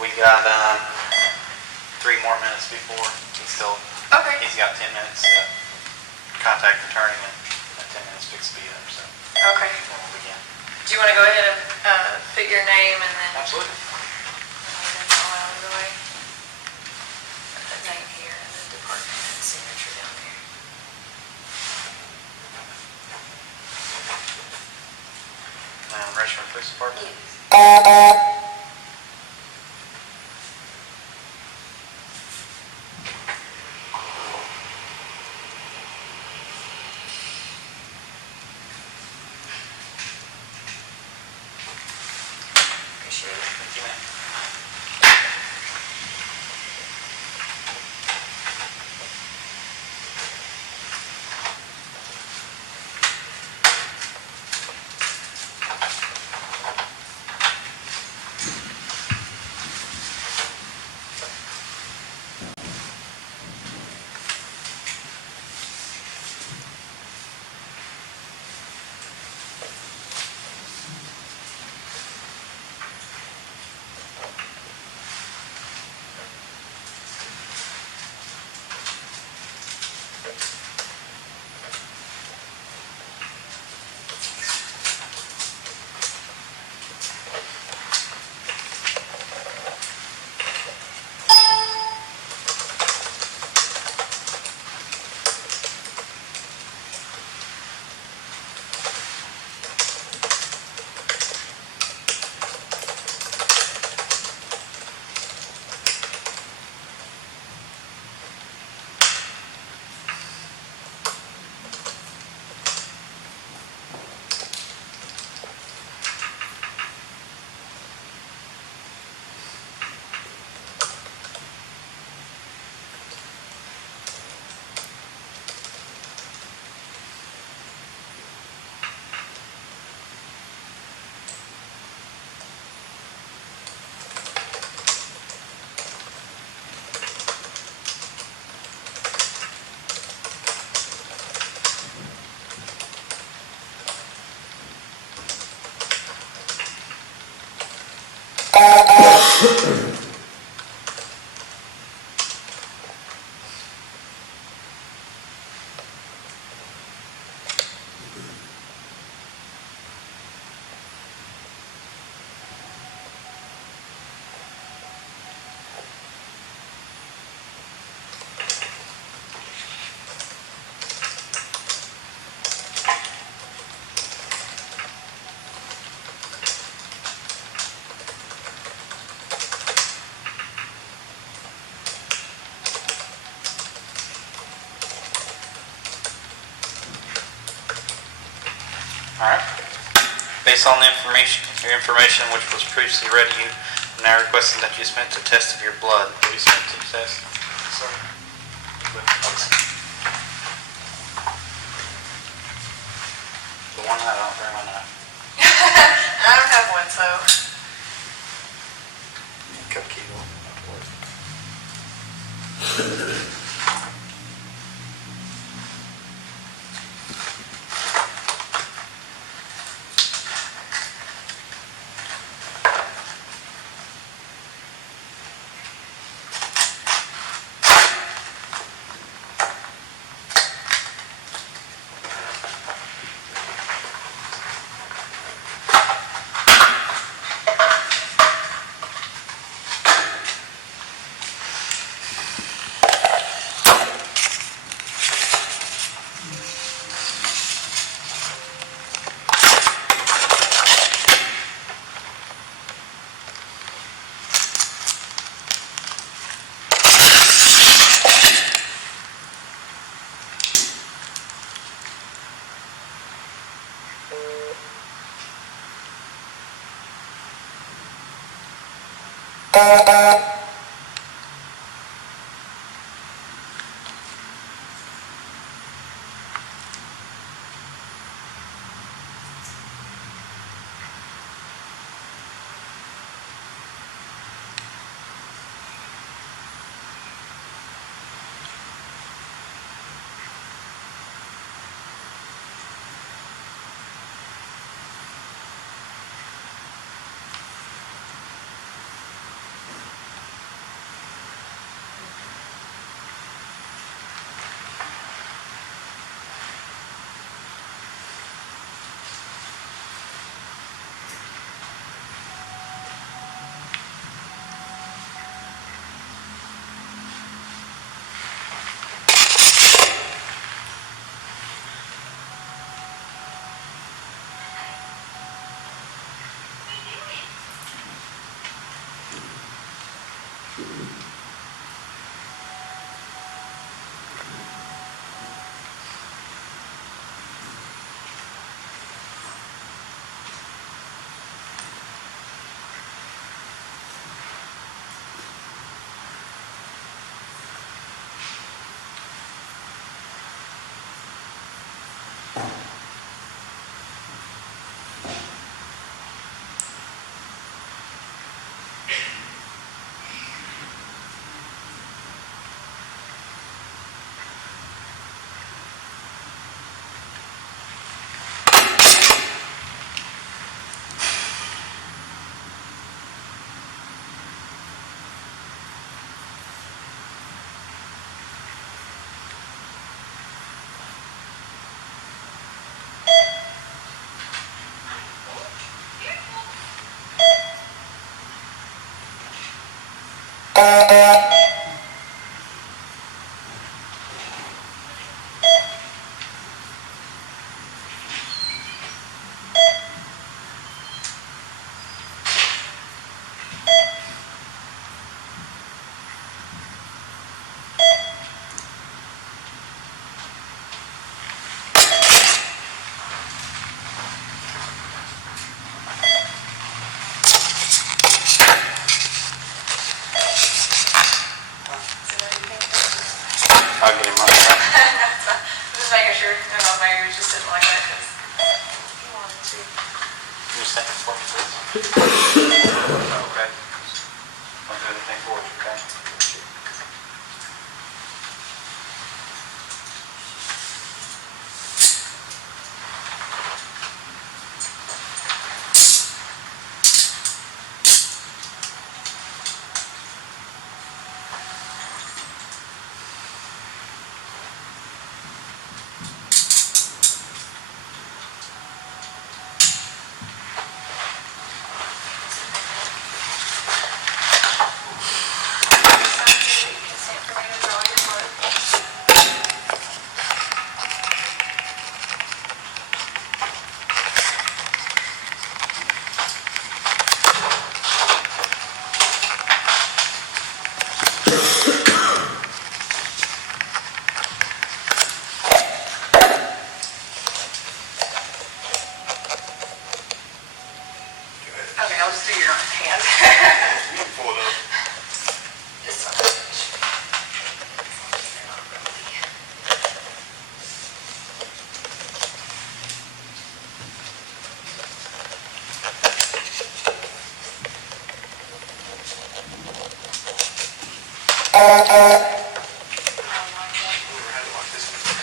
We got 3 more minutes before Okay. he's got 10 minutes to contact the attorney and 10 minutes to speed up, so Okay. we'll begin. Do you want to go ahead and put your name and then? Absolutely. That's all out of the way. Put that name here and the department and signature down there. Richmond Police Department? Yes. Thank you, ma'am. All right. Based on the information which was previously read to you, I'm now requesting that you submit to test of your blood. Will you submit to the test? Sir. Okay. The one I don't bring my knife. I don't have one, so. Cupcake. I'll get him on that. I'm just making sure. I don't know if maybe he was just sitting like that because he wanted to. Can you second for me, please? Okay. Don't do anything for you, okay? had it like this before.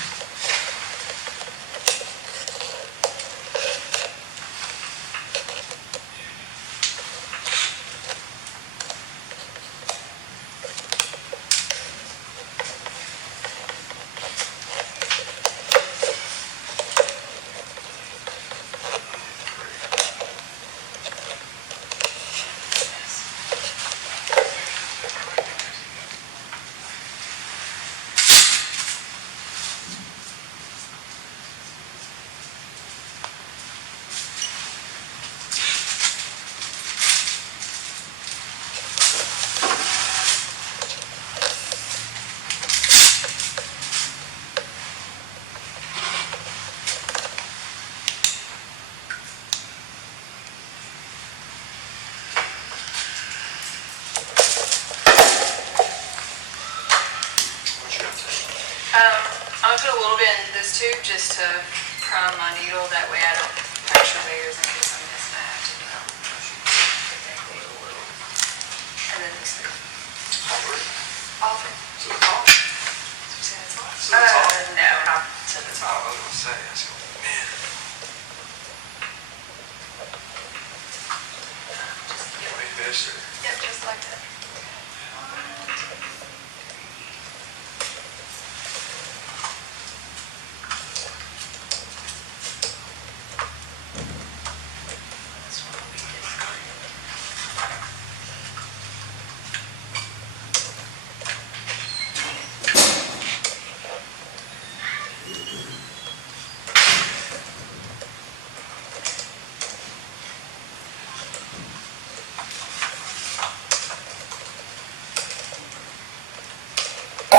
I'm gonna put a little bit in this tube just to prime my needle. That way I don't puncture layers in case I miss that. And then these three. All three. So the top? No, not to the I top. was gonna say, that's gonna, man. Like this or? Yep, just like that. I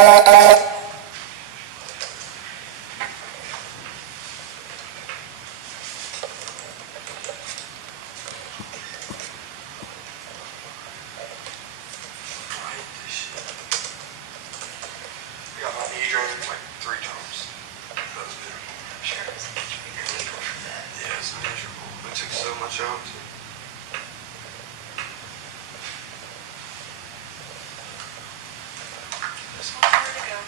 got my knee drained like 3 times. That was miserable. Sure, it's illegal for that. Yeah, it's miserable. It took so much out. Just one more to go.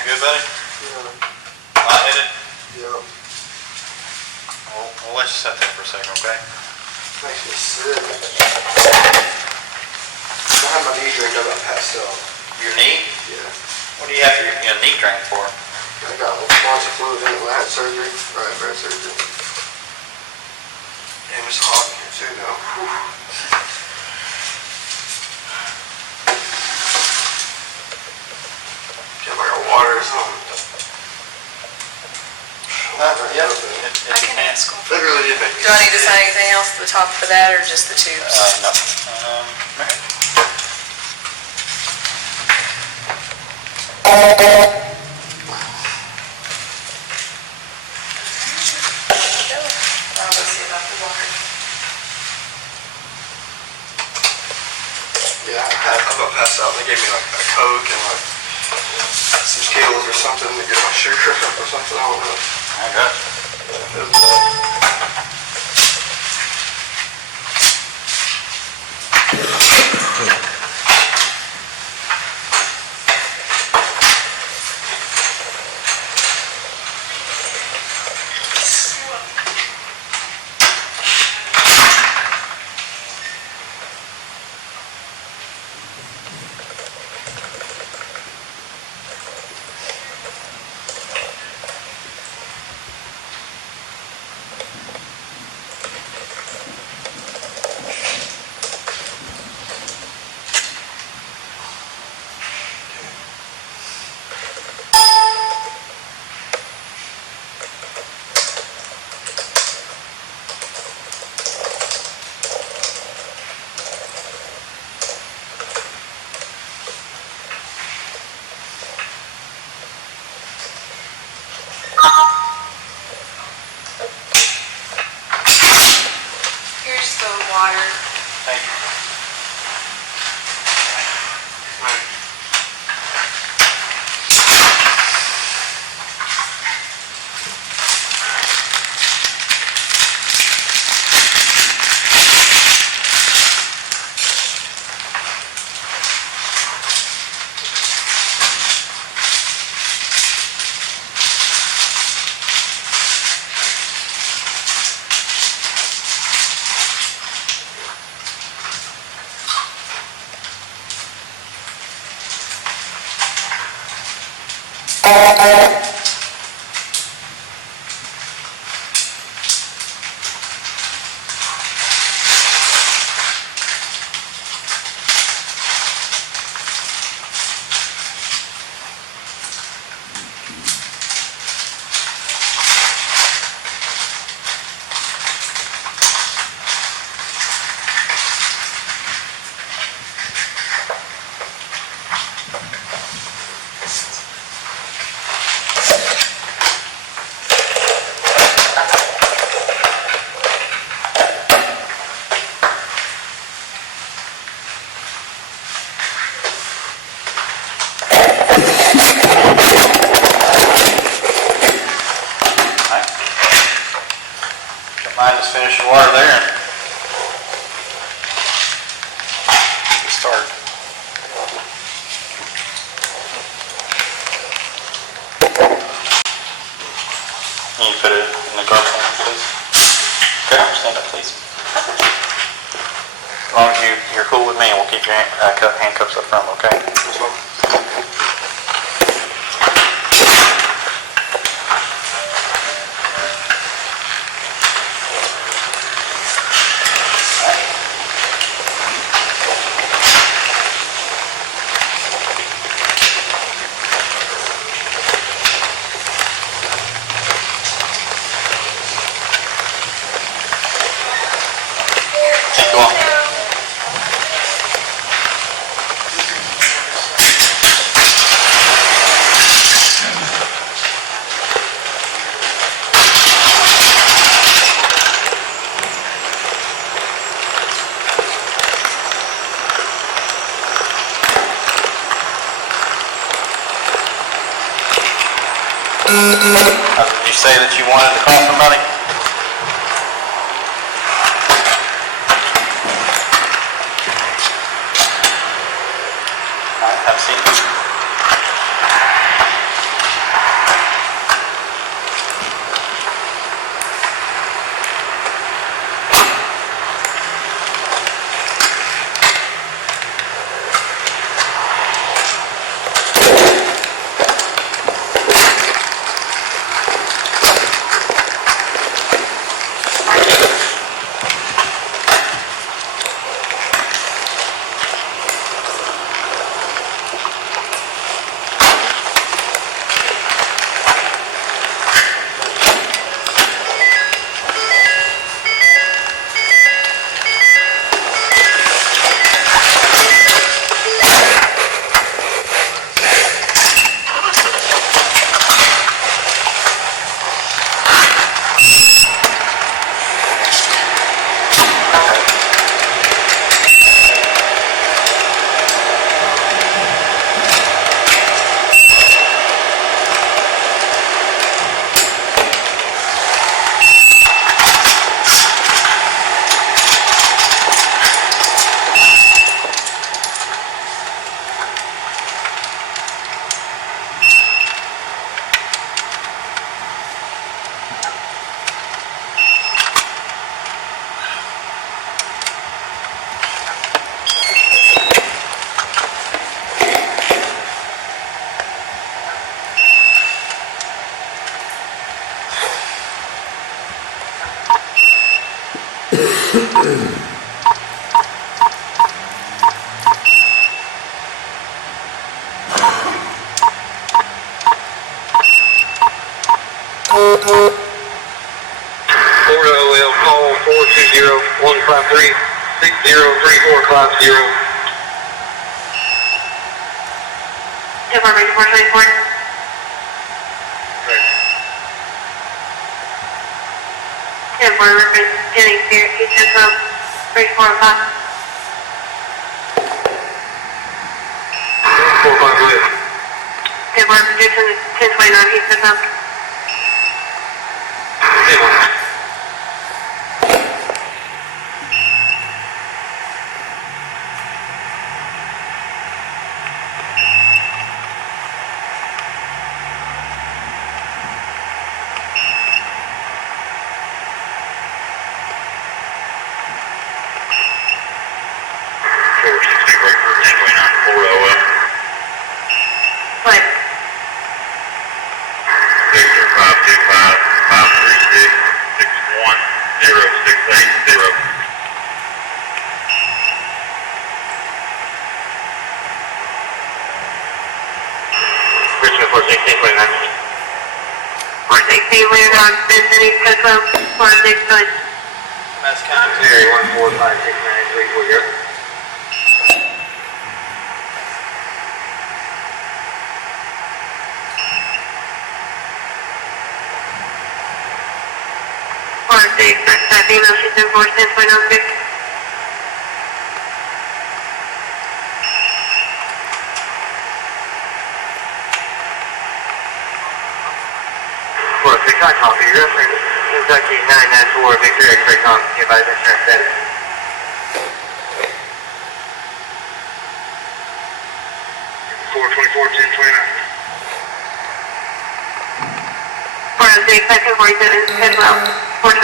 Good, buddy? Yeah. Lightheaded? Yeah. We'll let you sit there for a second, okay? Makes me sick. I had my knee drained, I got passed out. Your knee? Yeah. What do you have your knee drained for? I got lots of fluid in it when I had surgery. Right after I had surgery. And it's hot in here too now. Whew. Get like a water or something. Yep. I can ask them. That really did make me Do I need to sick. sign anything else at the top for that or just the tubes? No. Right. I'll go see about the water. Yeah, I got passed out. They gave me like a Coke and like some Skittles or something to get my sugar up or something. I don't know. I got you. It was bad. water there. Get started. Can you put it in the garbage can, please? Okay, stand up, please. As long as you're cool with me, we'll keep your handcuffs up front, okay? Did you say that you wanted to call somebody? All right, have a seat. Madison County, 1456934. Female, she's in 410.06. Well, if you can't copy, you're Kentucky 994, Victor X-ray com, advise insurance status. 424, 1029. 406, 1947, head well, 424,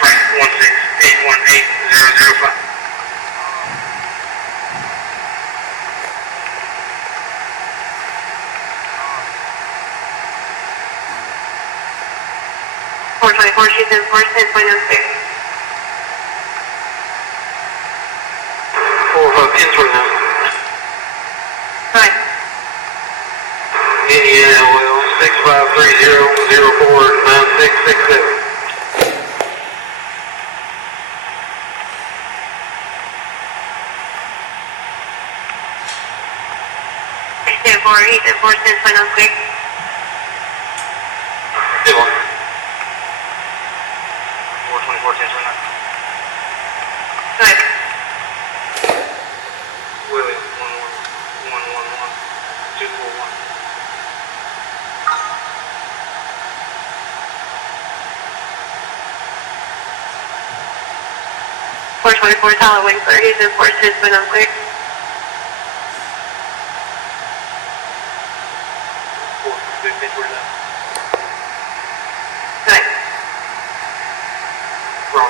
Frank 16818-005. 424, she's in 410.06. 410.29. Right. Indiana, well, 6530-049667. 410.06. Good one. 424, 1029. Good. Willie, 1111241. 424, Tyler Winkler, he's in 410.06. 410.49. Good. Wrong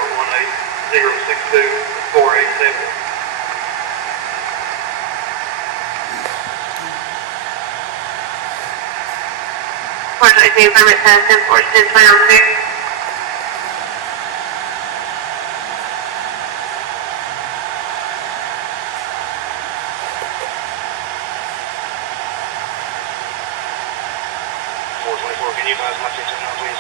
18062-487. 422, permit test in 410.06. 424, can you advise my attention now, please?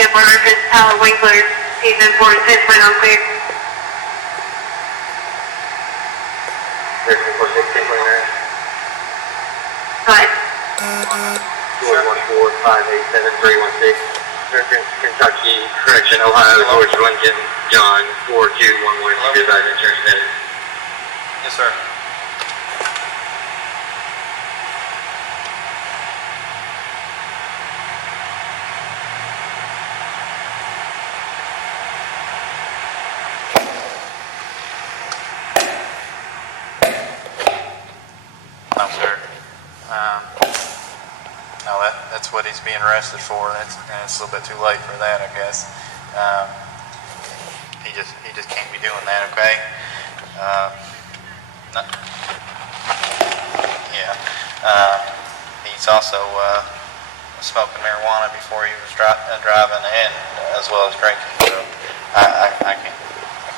Yeah, for reference, Tyler Winkler, he's in 410.06. Reference 410.09. Go ahead. 414-587-316. Reference Kentucky, correction, Ohio, George Lincoln, John, 4211, advise insurance status. Yes, sir. No, sir. No, that's what he's being arrested for. And it's a little bit too late for that, I guess. He just can't be doing that. Okay. No, yeah. He's also smoking marijuana before he was driving, and as well as drinking. So I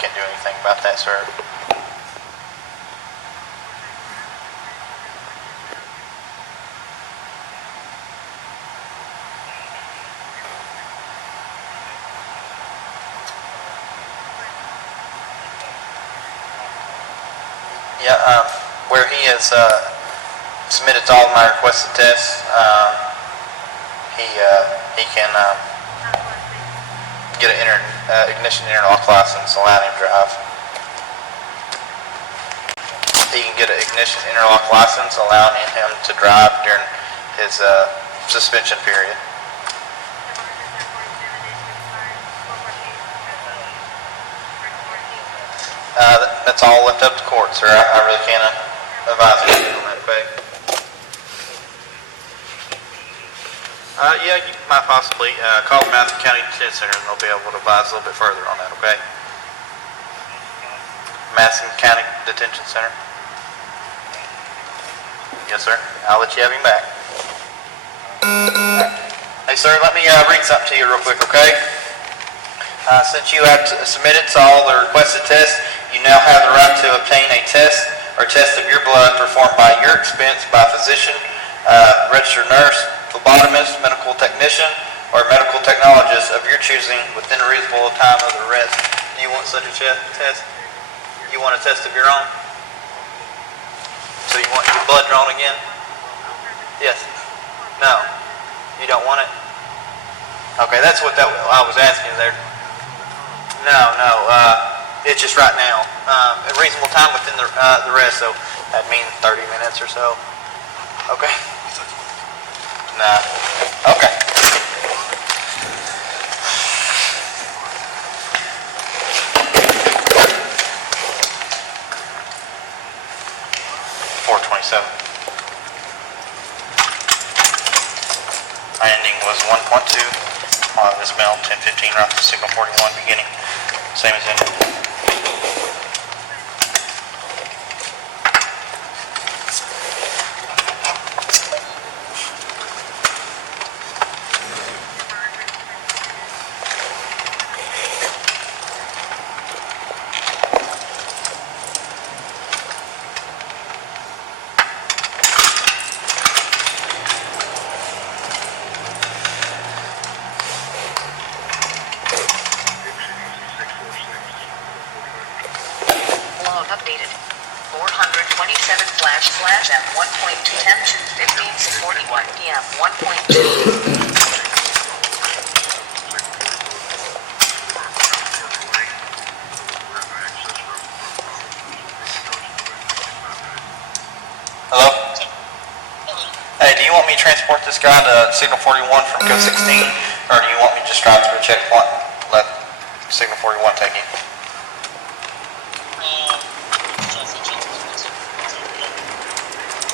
can't do anything about that, sir. Yeah, where he has submitted to all of my requested tests, he can get an ignition interlock license, allowing him to drive. He can get an ignition interlock license, allowing him to drive during his suspension period. That's all left up to court, sir. I really can't advise anything on that, okay? Yeah, you might possibly call the Madison County Detention Center and they'll be able to advise a little bit further on that, okay? Madison County Detention Center. Yes, sir. I'll let you have him back. Hey, sir, let me read something to you real quick, okay? Since you have submitted to all the requested tests, you now have the right to obtain a test or test of your blood performed by your expense by a physician, registered nurse, phlebotomist, medical technician, or medical technologist of your choosing within a reasonable time of the arrest. Do you want such a test? You want a test of your own? So you want your blood drawn again? Yes. No. You don't want it? Okay, that's what I was asking there. No. It's just right now. A reasonable time within the rest, so that'd mean 30 minutes or so. Okay. Okay. Ending was 1.2. This mail 10:15 route to signal 41 beginning. Same as ending. Log updated. 427 // at 1.2 temp to 15:41 p.m. 1.2. Hello? Hey, do you want me to transport this guy to signal 41 from code 16, or do you want me to just drive to a checkpoint and let signal 41 take you?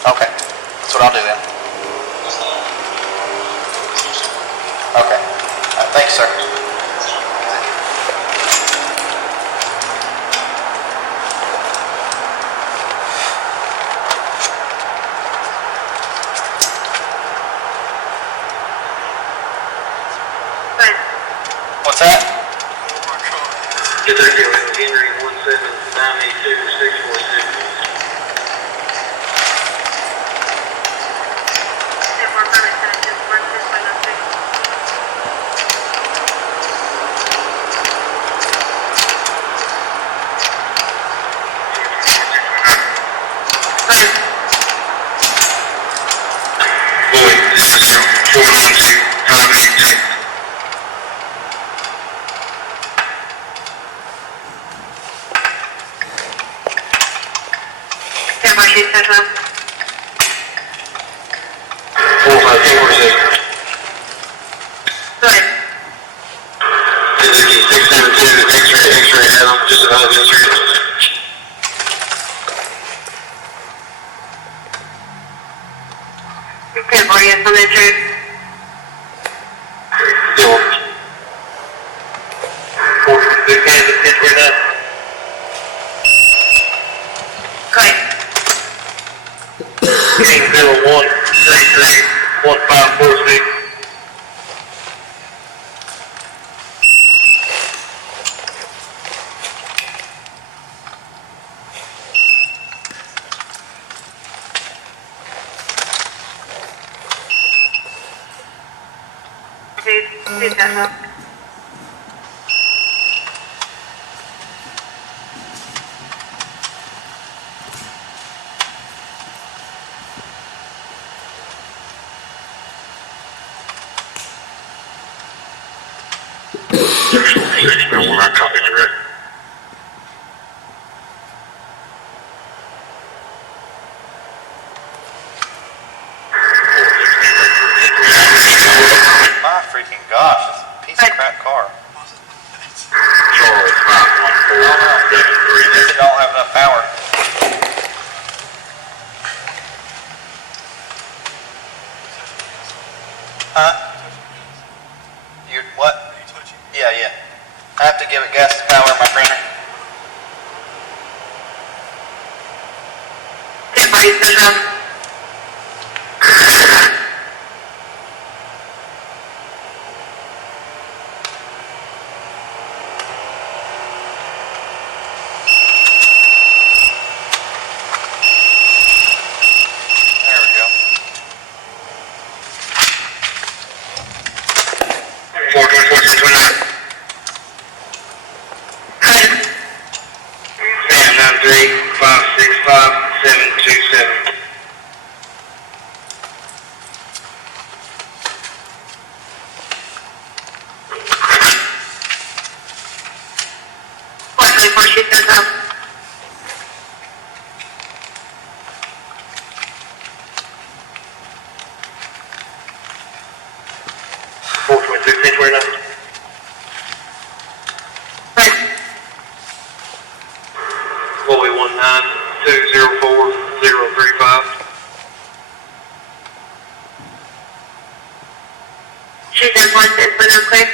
Okay, that's what I'll do then. Okay, thanks, sir. What's that? Detective Henry 17982-646. My freaking gosh, this piece of crap car. They don't have enough power. Huh? You what? Yeah. I have to give it gas to power my printer. There we go. 93565-727. 209-204-035. She's in one that's been okay.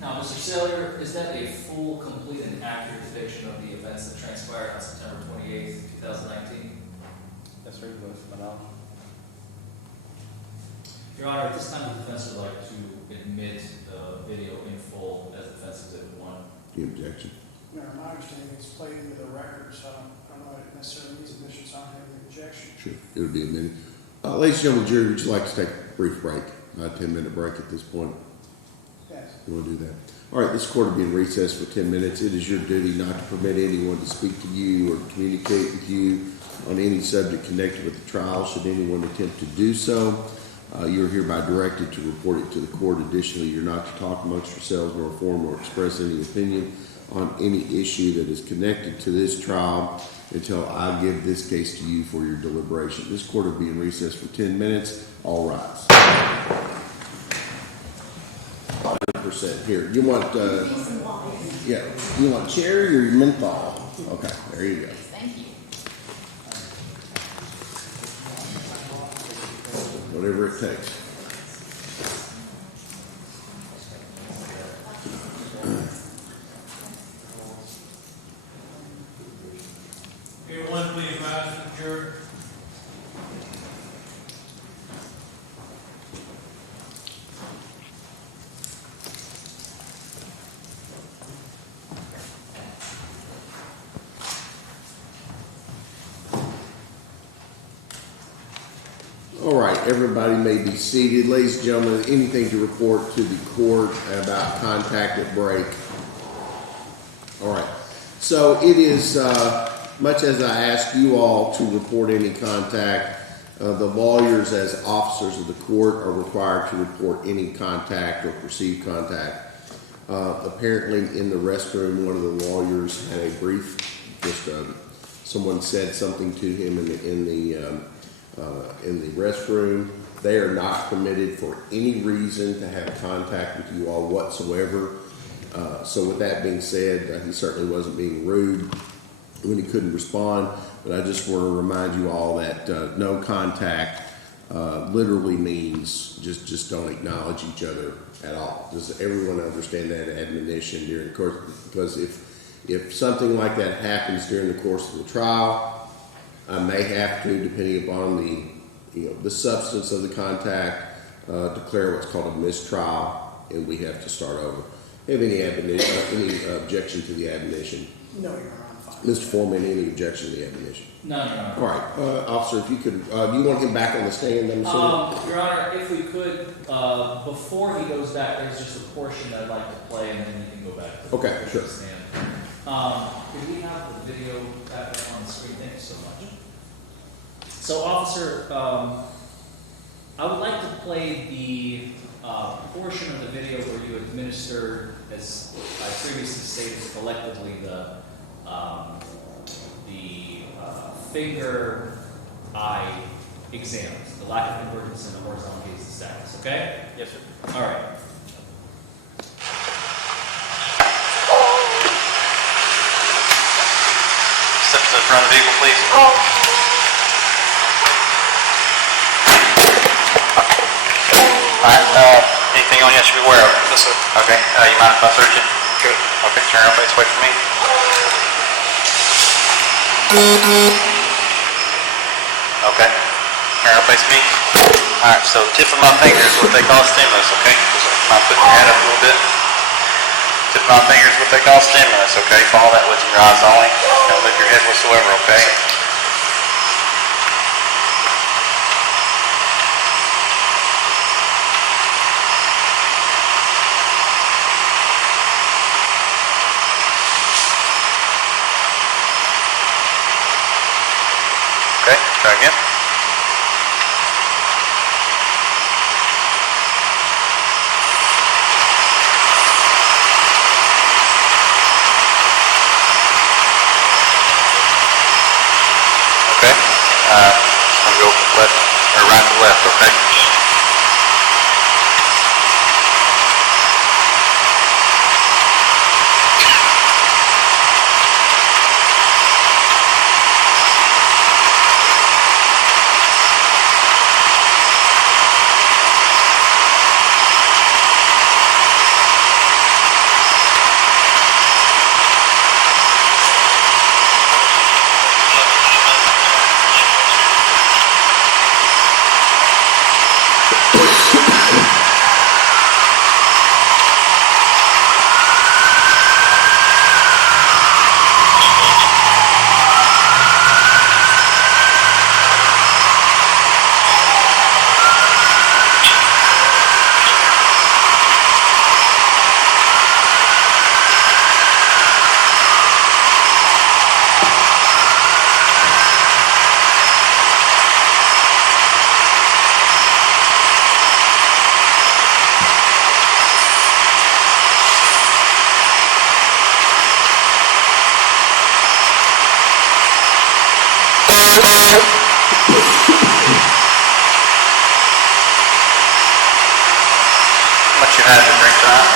Now, Mr. Salyer, is that a full, complete, and accurate depiction of the events that transpired on September 28th, 2019? Yes, sir, with my knowledge. Your Honor, at this time, the defense would like to admit the video in full as Defense Exhibit 1. The objection. Mayor, my understanding is played into the record, so I don't know if it necessarily needs admission, so I don't have any objection. Sure, it'll be a minute. Ladies and gentlemen, jury, would you like to take a brief break? 10-minute break at this point? Yes. You want to do that? All right, this court will be in recess for 10 minutes. It is your duty not to permit anyone to speak to you or communicate with you on any subject connected with the trial. Should anyone attempt to do so, you're hereby directed to report it to the court. Additionally, you're not to talk amongst yourselves nor form or express any opinion on any issue that is connected to this trial until I give this case to you for your deliberation. This court will be in recess for 10 minutes. All rise. 100%. Here, you want, yeah, you want cherry or menthol? Okay, there you go. Thank you. Whatever it takes. Everyone, please rise for the jury. All right, everybody may be seated. Ladies and gentlemen, anything to report to the court about contact at break? All right, so it is, much as I ask you all to report any contact, the lawyers as officers of the court are required to report any contact or perceived contact. Apparently in the restroom, one of the lawyers had a brief, just someone said something to him in the restroom. They are not permitted for any reason to have contact with you all whatsoever. So with that being said, he certainly wasn't being rude when he couldn't respond. But I just want to remind you all that no contact literally means just don't acknowledge each other at all. Does everyone understand that admonition during the course? Because if something like that happens during the course of the trial, I may have to, depending upon the substance of the contact, declare what's called a mistrial, and we have to start over. Have any objection to the admonition? No, Your Honor, I'm fine. Mr. Forman, any objection to the admonition? No. All right, officer, if you could, do you want him back on the stand? I'm assuming? Your Honor, if we could, before he goes back, there's just a portion that I'd like to play, and then he can go back to Okay, the sure. stand. Could we have the video back up on the screen? Thank you so much. So, officer, I would like to play the portion of the video where you administered, as I previously stated, collectively the finger eye exams, the lack of convergence in the horizontal gaze and status. Okay? Yes, sir. All right. Step to the front of the vehicle, please. Alright, anything on you I should be aware of? Yes, sir. Okay, you mind if I search it? Good. Okay, turn your face away from me. Okay, turn your face to me. Alright, so tip of my finger is what they call stimulus, okay? Mind putting your head up a little bit. Tip of my finger is what they call stimulus, okay? Follow that with your eyes only. Don't lift your head whatsoever, okay? Okay, try again. Okay, I'm gonna go left or right to left, okay? What you had to drink tonight?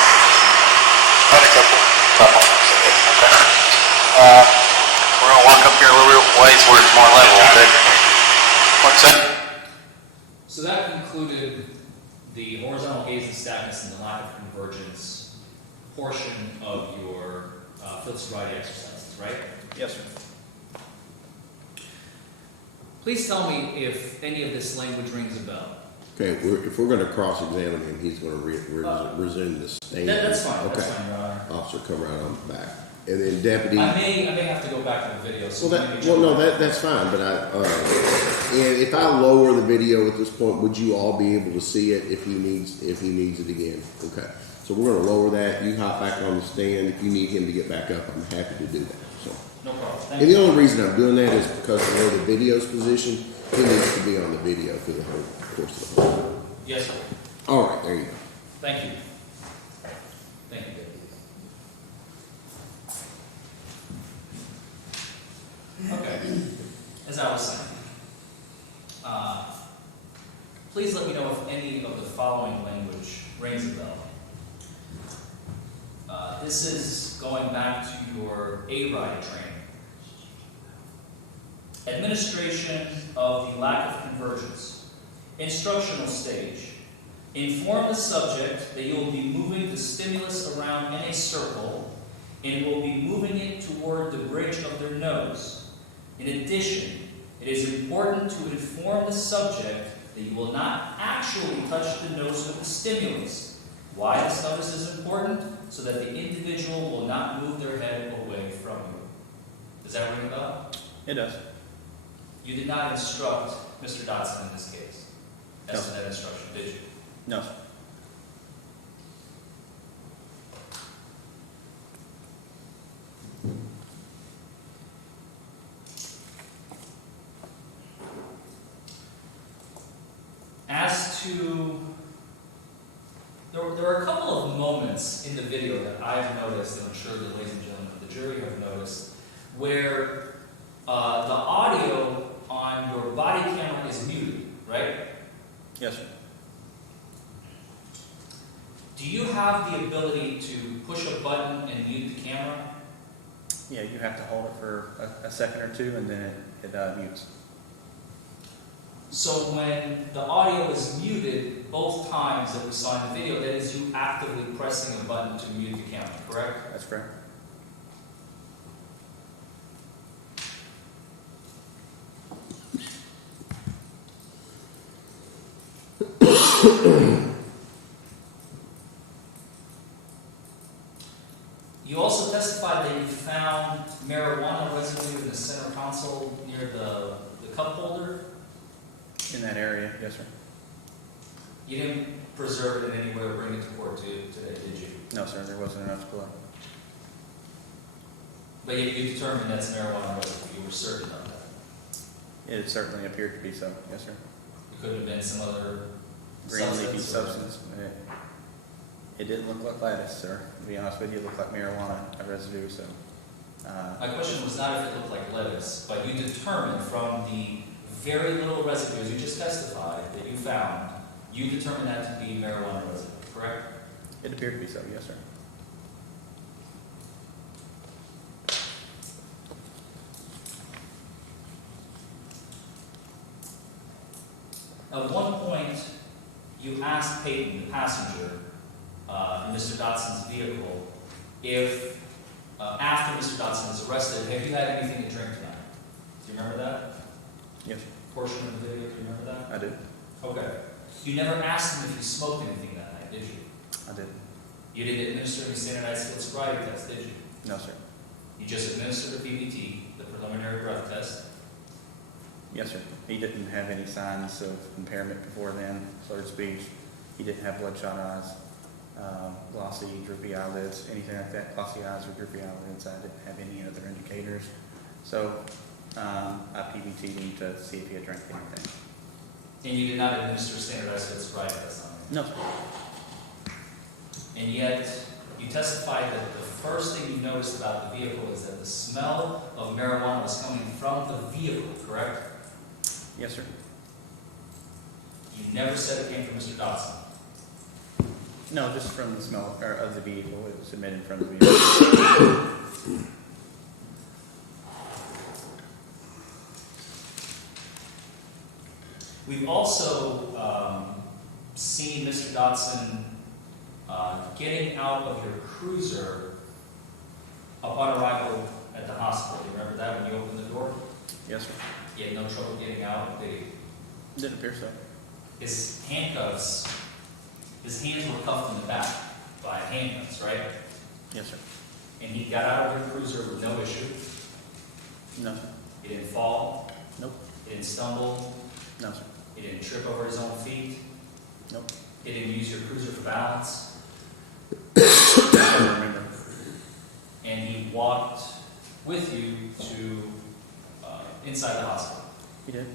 About a couple. Okay. We're gonna walk up here a little ways where it's more level, okay? What's that? So that concluded the horizontal gaze and status and the lack of convergence portion of your field sobriety exercises, right? Yes, sir. Please tell me if any of this language rings a bell. Okay, if we're going to cross-examine him, he's going to resume the stand. That's fine. Okay. That's fine, Your Honor. Officer, come right on back. And then deputy. I may have to go back to the video. So That's fine. But and if I lower the video at this point, would you all be able to see it if he needs it again? Okay. So we're going to lower that. You hop back on the stand. If you need him to get back up, I'm happy to do that. So. No problem. And the only reason I'm doing that is because the way the video's positioned, he needs to be on the video for the whole course of the whole. Yes, sir. All right, there you go. Thank you. Thank you, David. Okay. as I was saying, please let me know if any of the following language rings a bell. This is going back to your A-RIDE training. Administration of the lack of convergence. Instructional stage. Inform the subject that you will be moving the stimulus around in a circle and will be moving it toward the bridge of their nose. In addition, it is important to inform the subject that you will not actually touch the nose with the stimulus. Why this notice is important? So that the individual will not move their head away from you. Does that ring a bell? It does. You did not instruct Mr. Dotson in this case as to that instruction, did you? No. As to, there are a couple of moments in the video that I've noticed, and I'm sure the ladies and gentlemen of the jury have noticed, where the audio on your body camera is muted, right? Yes, sir. Do you have the ability to push a button and mute the camera? Yeah, you have to hold it for a second or two, and then it mutes. So when the audio is muted, both times that we saw in the video, that is you actively pressing a button to mute the camera, correct? That's correct. You also testified that you found marijuana residue in the center console near the cup holder. In that area, yes, sir. You didn't preserve it in any way or bring it to court today, did you? No, sir, there wasn't enough to collect. But yet you determined that's marijuana residue. You were certain of that. It certainly appered to be so, yes, sir. It could have been some other Green leafy substance. substance. It didn't look like lettuce, sir. To be honest with you, it looked like marijuana residue, so. My question was not if it looked like lettuce, but you determined from the very little residue, as you just testified, that you found, you determined that to be marijuana residue, correct? It appeared to be so, yes, sir. At one point, you asked Peyton, the passenger, in Mr. Dotson's vehicle, if, after Mr. Dotson was arrested, have you had anything to drink tonight? Do you remember that? Yes. Portion of the video, do you remember that? I did. Okay. You never asked him if you smoked anything that night, did you? I did. You didn't administer any standardized field sobriety test, did you? No, sir. You just administered the PBT, the preliminary breath test. Yes, sir. He didn't have any signs of impairment before then, slurred speech. He didn't have bloodshot eyes, glossy, droopy eyelids, anything like that. Glossy eyes or droopy eyelids. I didn't have any other indicators. So I PBT'd him to see if he had drank anything. And you did not administer standardized field sobriety test on him? No, sir. And yet, you testified that the first thing you noticed about the vehicle is that the smell of marijuana was coming from the vehicle, correct? Yes, sir. You never said it came from Mr. Dotson. No, just from the smell of the vehicle. It was emitted from the vehicle. We've also seen Mr. Dotson getting out of your cruiser upon arrival at the hospital. You remember that when you opened the door? Yes, sir. He had no trouble getting out. Didn't appear so. His handcuffs, his hands were cuffed in the back by handcuffs, right? Yes, sir. And he got out of your cruiser with no issue. No, sir. He didn't fall. Nope. He didn't stumble. No, sir. He didn't trip over his own feet. Nope. He didn't use your cruiser for balance. I don't remember. And he walked with you to inside the hospital. He did.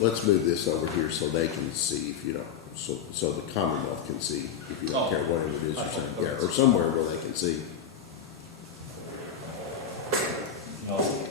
let's move this over here so they can see if you don't, so the Commonwealth can see if you don't care whatever it is you're saying, yeah, or somewhere where they can see. No.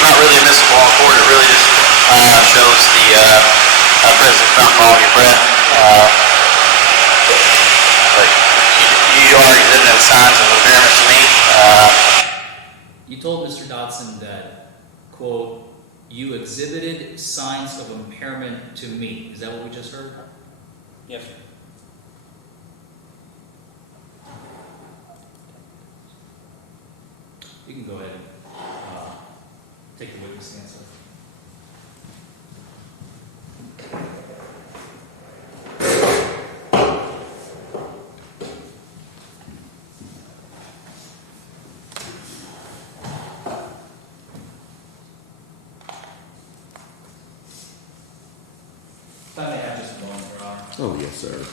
Not really admissible on court. It really just shows the presence of alcohol in your breath. But you are exhibiting signs of impairment to me. You told Mr. Dotson that, quote, you exhibited signs of impairment to me. Is that what we just heard? Yes, sir. You can go ahead and take the witness stand, sir. If I may have just one, Your Honor. Oh, yes, sir.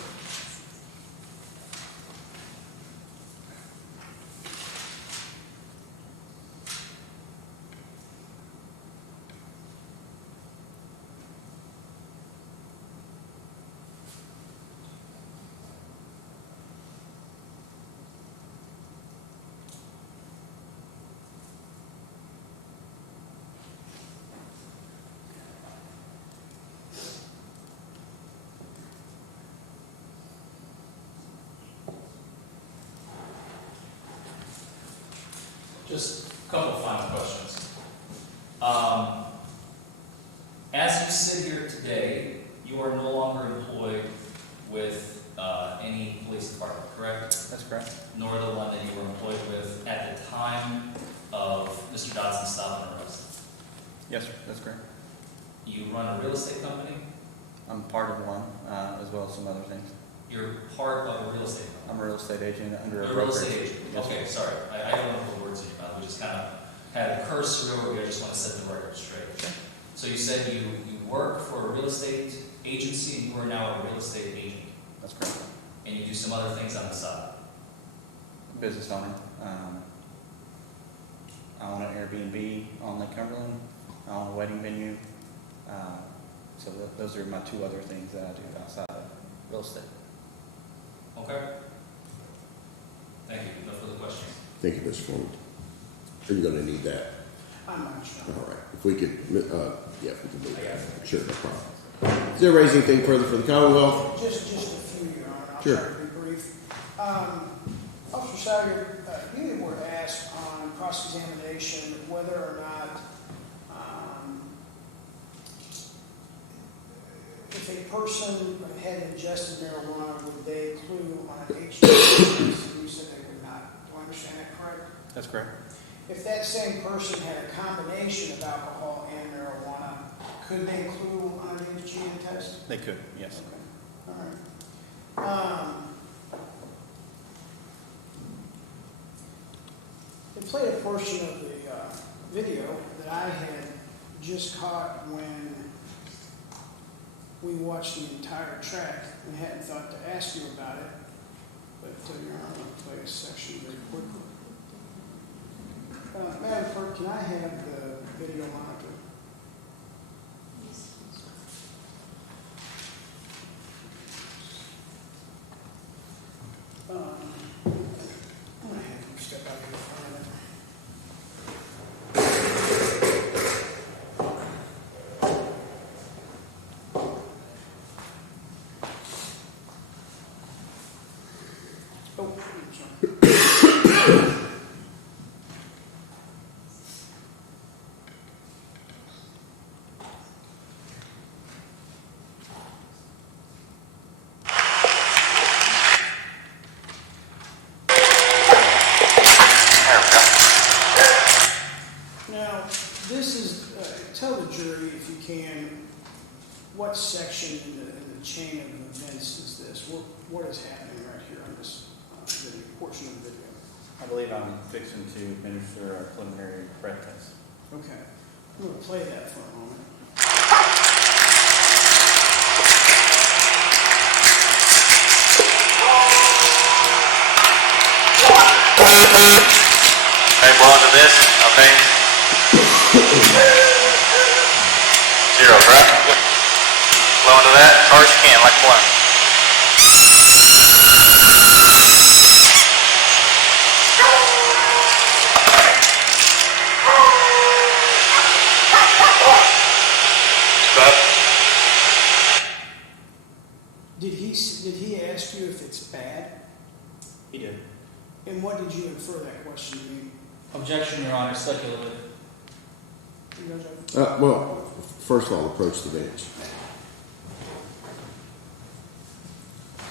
Just a couple of final questions. As you sit here today, you are no longer employed with any police department, correct? That's correct. Nor the one that you were employed with at the time of Mr. Dotson's stop and arrest. Yes, sir. That's correct. You run a real estate company? I'm part of one, as well as some other things. You're part of a real estate company? I'm a real estate agent under a You're a real brokerage. estate agent? Yes, Okay, sir. sorry. I don't want to put words in your mouth. We just kind of had a cursory overview. I just want to set the record straight. Sure. So you said you work for a real estate agency and you are now a real estate agent? That's correct. And you do some other things on the side? Business owner. I own an Airbnb on Lake Cumberland. I own a wedding venue. So those are my two other things that I do outside of real estate. Okay. Thank you. No further questions. Thank you, Mr. Foreman. Are you gonna need that? I'm not sure. All right. If we could, yeah, if we could move that. Sure, no problem. Is there raise anything further for the Commonwealth? Just a few, Your Honor. I'll Sure. try to be brief. Officer Salyer, you were asked on cross-examination whether or not if a person had ingested marijuana, would they clue on an H2? You said they would not. Do I understand that correct? That's correct. If that same person had a combination of alcohol and marijuana, could they clue on an HGN test? They could, yes. Okay. All right. They played a portion of the video that I had just caught when we watched the entire track and hadn't thought to ask you about it. But Your Honor, I'm going to play a section very quickly. Madam Clerk, can I have the video monitor? I'm going to have you step out here in front of it. Oh, I'm sorry. Now, this is, jury, if you can, what section in the chain of events is this? What is happening right here on this video, portion of the video? I believe I'm fixing to administer a preliminary breath test. Okay, I'm going to play that for a moment. Okay, blow into this, okay? Zero, right? Blow into that as hard as you can, like one. Did he ask you if it's bad? He did. And what did you infer that question to mean? Objection, Your Honor, speculative. You guys have- Well, first of all, approach the bench.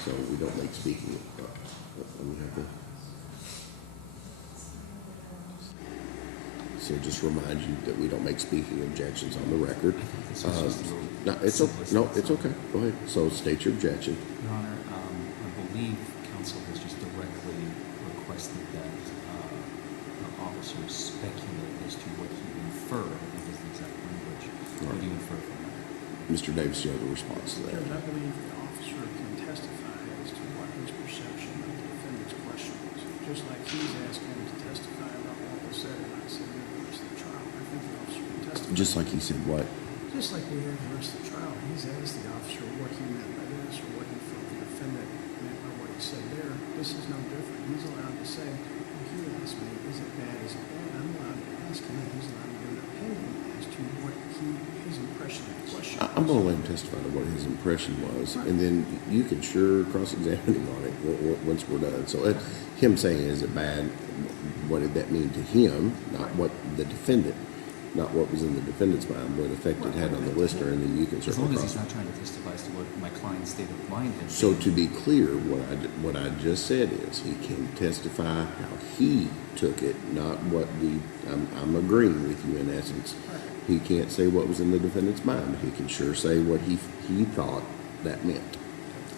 So we don't make speaking. We have to. So just remind you that we don't make speaking objections on the record. No, it's okay. Go ahead. So state your objection. Your Honor, I believe counsel has just directly requested that officers speculate as to what he inferred. I think is the exact language. What do you infer from that? Mr. Davis, do you have a response to that? Judge, I believe the officer can testify as to what his perception of the defendant's question was. Just like he's asking him to testify about what was said, and I said during the rest of the trial. I think the officer can testify. Just like he said what? Just like we had the rest of the trial, he's asked the officer what he meant by this, or what he felt the defendant meant by what he said there. This is no different. He's allowed to say, well, he asked me, is it bad, is it bad? I'm allowed to ask him, and he's allowed to give an opinion as to what his impression of the question was. I'm going to let him testify to what his impression was, and then you can sure cross-examine him on it once we're done. So him saying, is it bad, what did that mean to him, not what the defendant, not what was in the defendant's mind, what effect it had on the listener, and then you can As certainly long as he's cross. not trying to testify as to what my client's state of mind had So been. to be clear, what I just said is he can testify how he took it, not what I'm agreeing with you in essence. He can't say what was in the defendant's mind, but he can sure say what he thought that meant.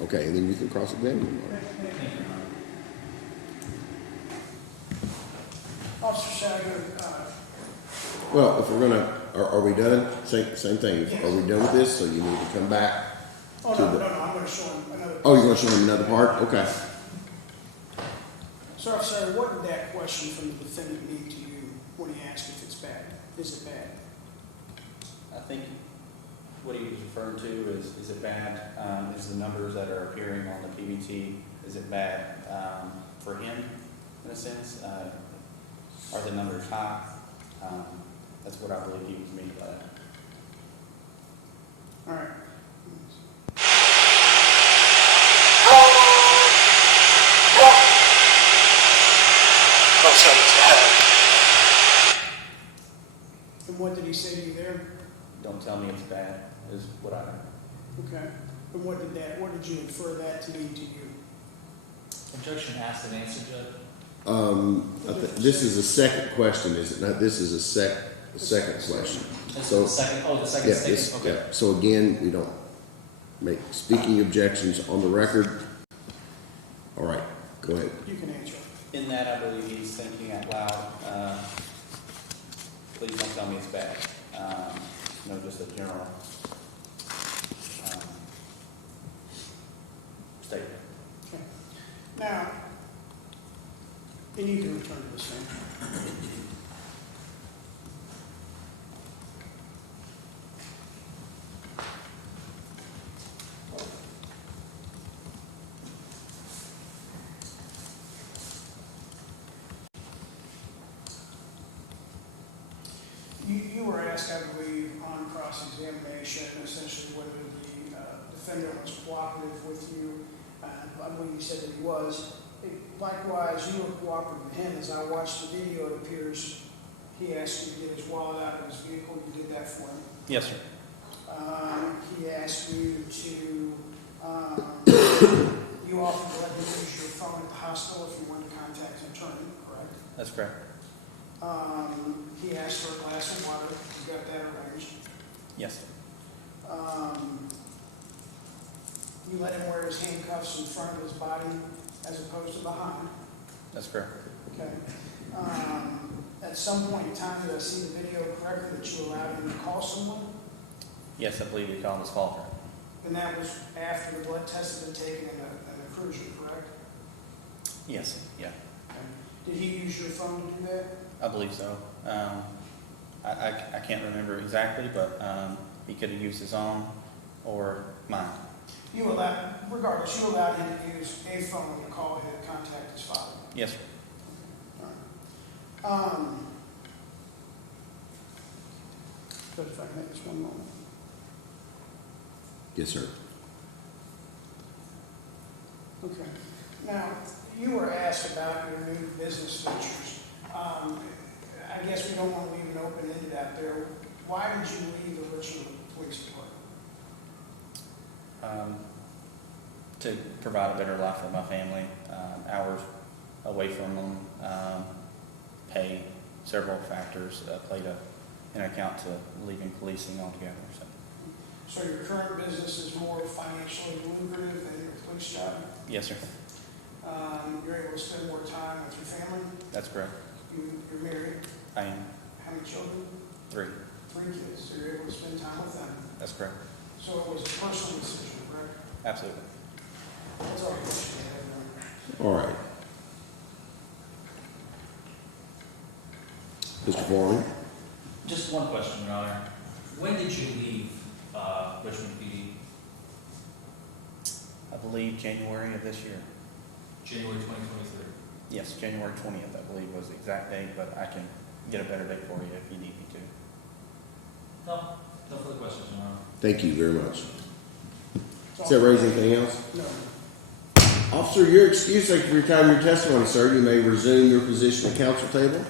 Okay, and then you can cross-examine him on it. Officer Salyer, Well, if we're gonna, are we done? Same thing. Are we done with this? So you need to come back oh, to no, the. no, I'm going to show him another. Oh, you're gonna show him another part? Okay. So, Officer, what did that question from the defendant mean to you when he asked if it's bad? Is it bad? I think what he was referring to is it bad? Is the numbers that are appearing on the PBT, is it bad for him in a sense? Are the numbers high? That's what I believe he was meaning by that. All right. Don't tell me it's bad. And what did he say to you there? Don't tell me it's bad, is what I heard. Okay. And what did you infer that to mean to you? Objection asked and answered, Judge. This is a second question, is it not? This is a second question. So, The second yeah, statement, okay. yeah. So again, we don't make speaking objections on the record. All right, go ahead. You can answer. In that, I believe he's thinking out loud, please don't tell me it's bad. Just a general statement. Okay. Now, and you can return to the same. You were asked, I believe, on cross-examination, essentially whether the defendant was cooperative with you. I believe you said that he was. Likewise, you were cooperative with him. As I watched the video, it appears he asked you to get his wallet out of his vehicle. You did that for him. Yes, sir. He asked you to, you offered to let him use your phone at the hospital if you wanted to contact an attorney, correct? That's correct. He asked for a glass of water. You got that arranged. Yes, You let him wear his handcuffs in front of his body as opposed to behind. that's correct. Okay. At some point in time, did I see the video correctly that you allowed him to call someone? Yes, I believe you called his father. And that was after the blood test had been taken in the cruiser, correct? Yes, yeah, Okay. Did he use your phone to do that? I believe so. I can't remember exactly, but he could have used his own or mine. Regardless, you allowed him to use a phone to call him, contact his father. Yes, sir. Judge, if I can have just one moment. Yes, sir. Okay. Now, you were asked about your new business ventures. I guess we don't want to leave an open-ended out there. Why did you leave the Richmond Police Department? To provide a better life for my family, hours away from them, pay, several factors played an account to leaving policing altogether. So your current business is more financially lucrative than your police job? Yes, sir. You're able to spend more time with your family? That's correct. You're married? I am. How many children? 3. 3 kids, so you're able to spend time with them. That's correct. So it was a personal decision, correct? Absolutely. That's all the question I have. All right. Mr. Forman? Just one question, Your Honor. When did you leave Richmond PD? I believe January of this year. January 2023. Yes, January 20th, I believe was the exact date, but I can get a better date for you if you need me to. No, no further questions, Your Honor. Thank you very much. Does that raise anything else? No. Officer, you're excused. Thank you for your time and your testimony, sir. You may resume your position at council table.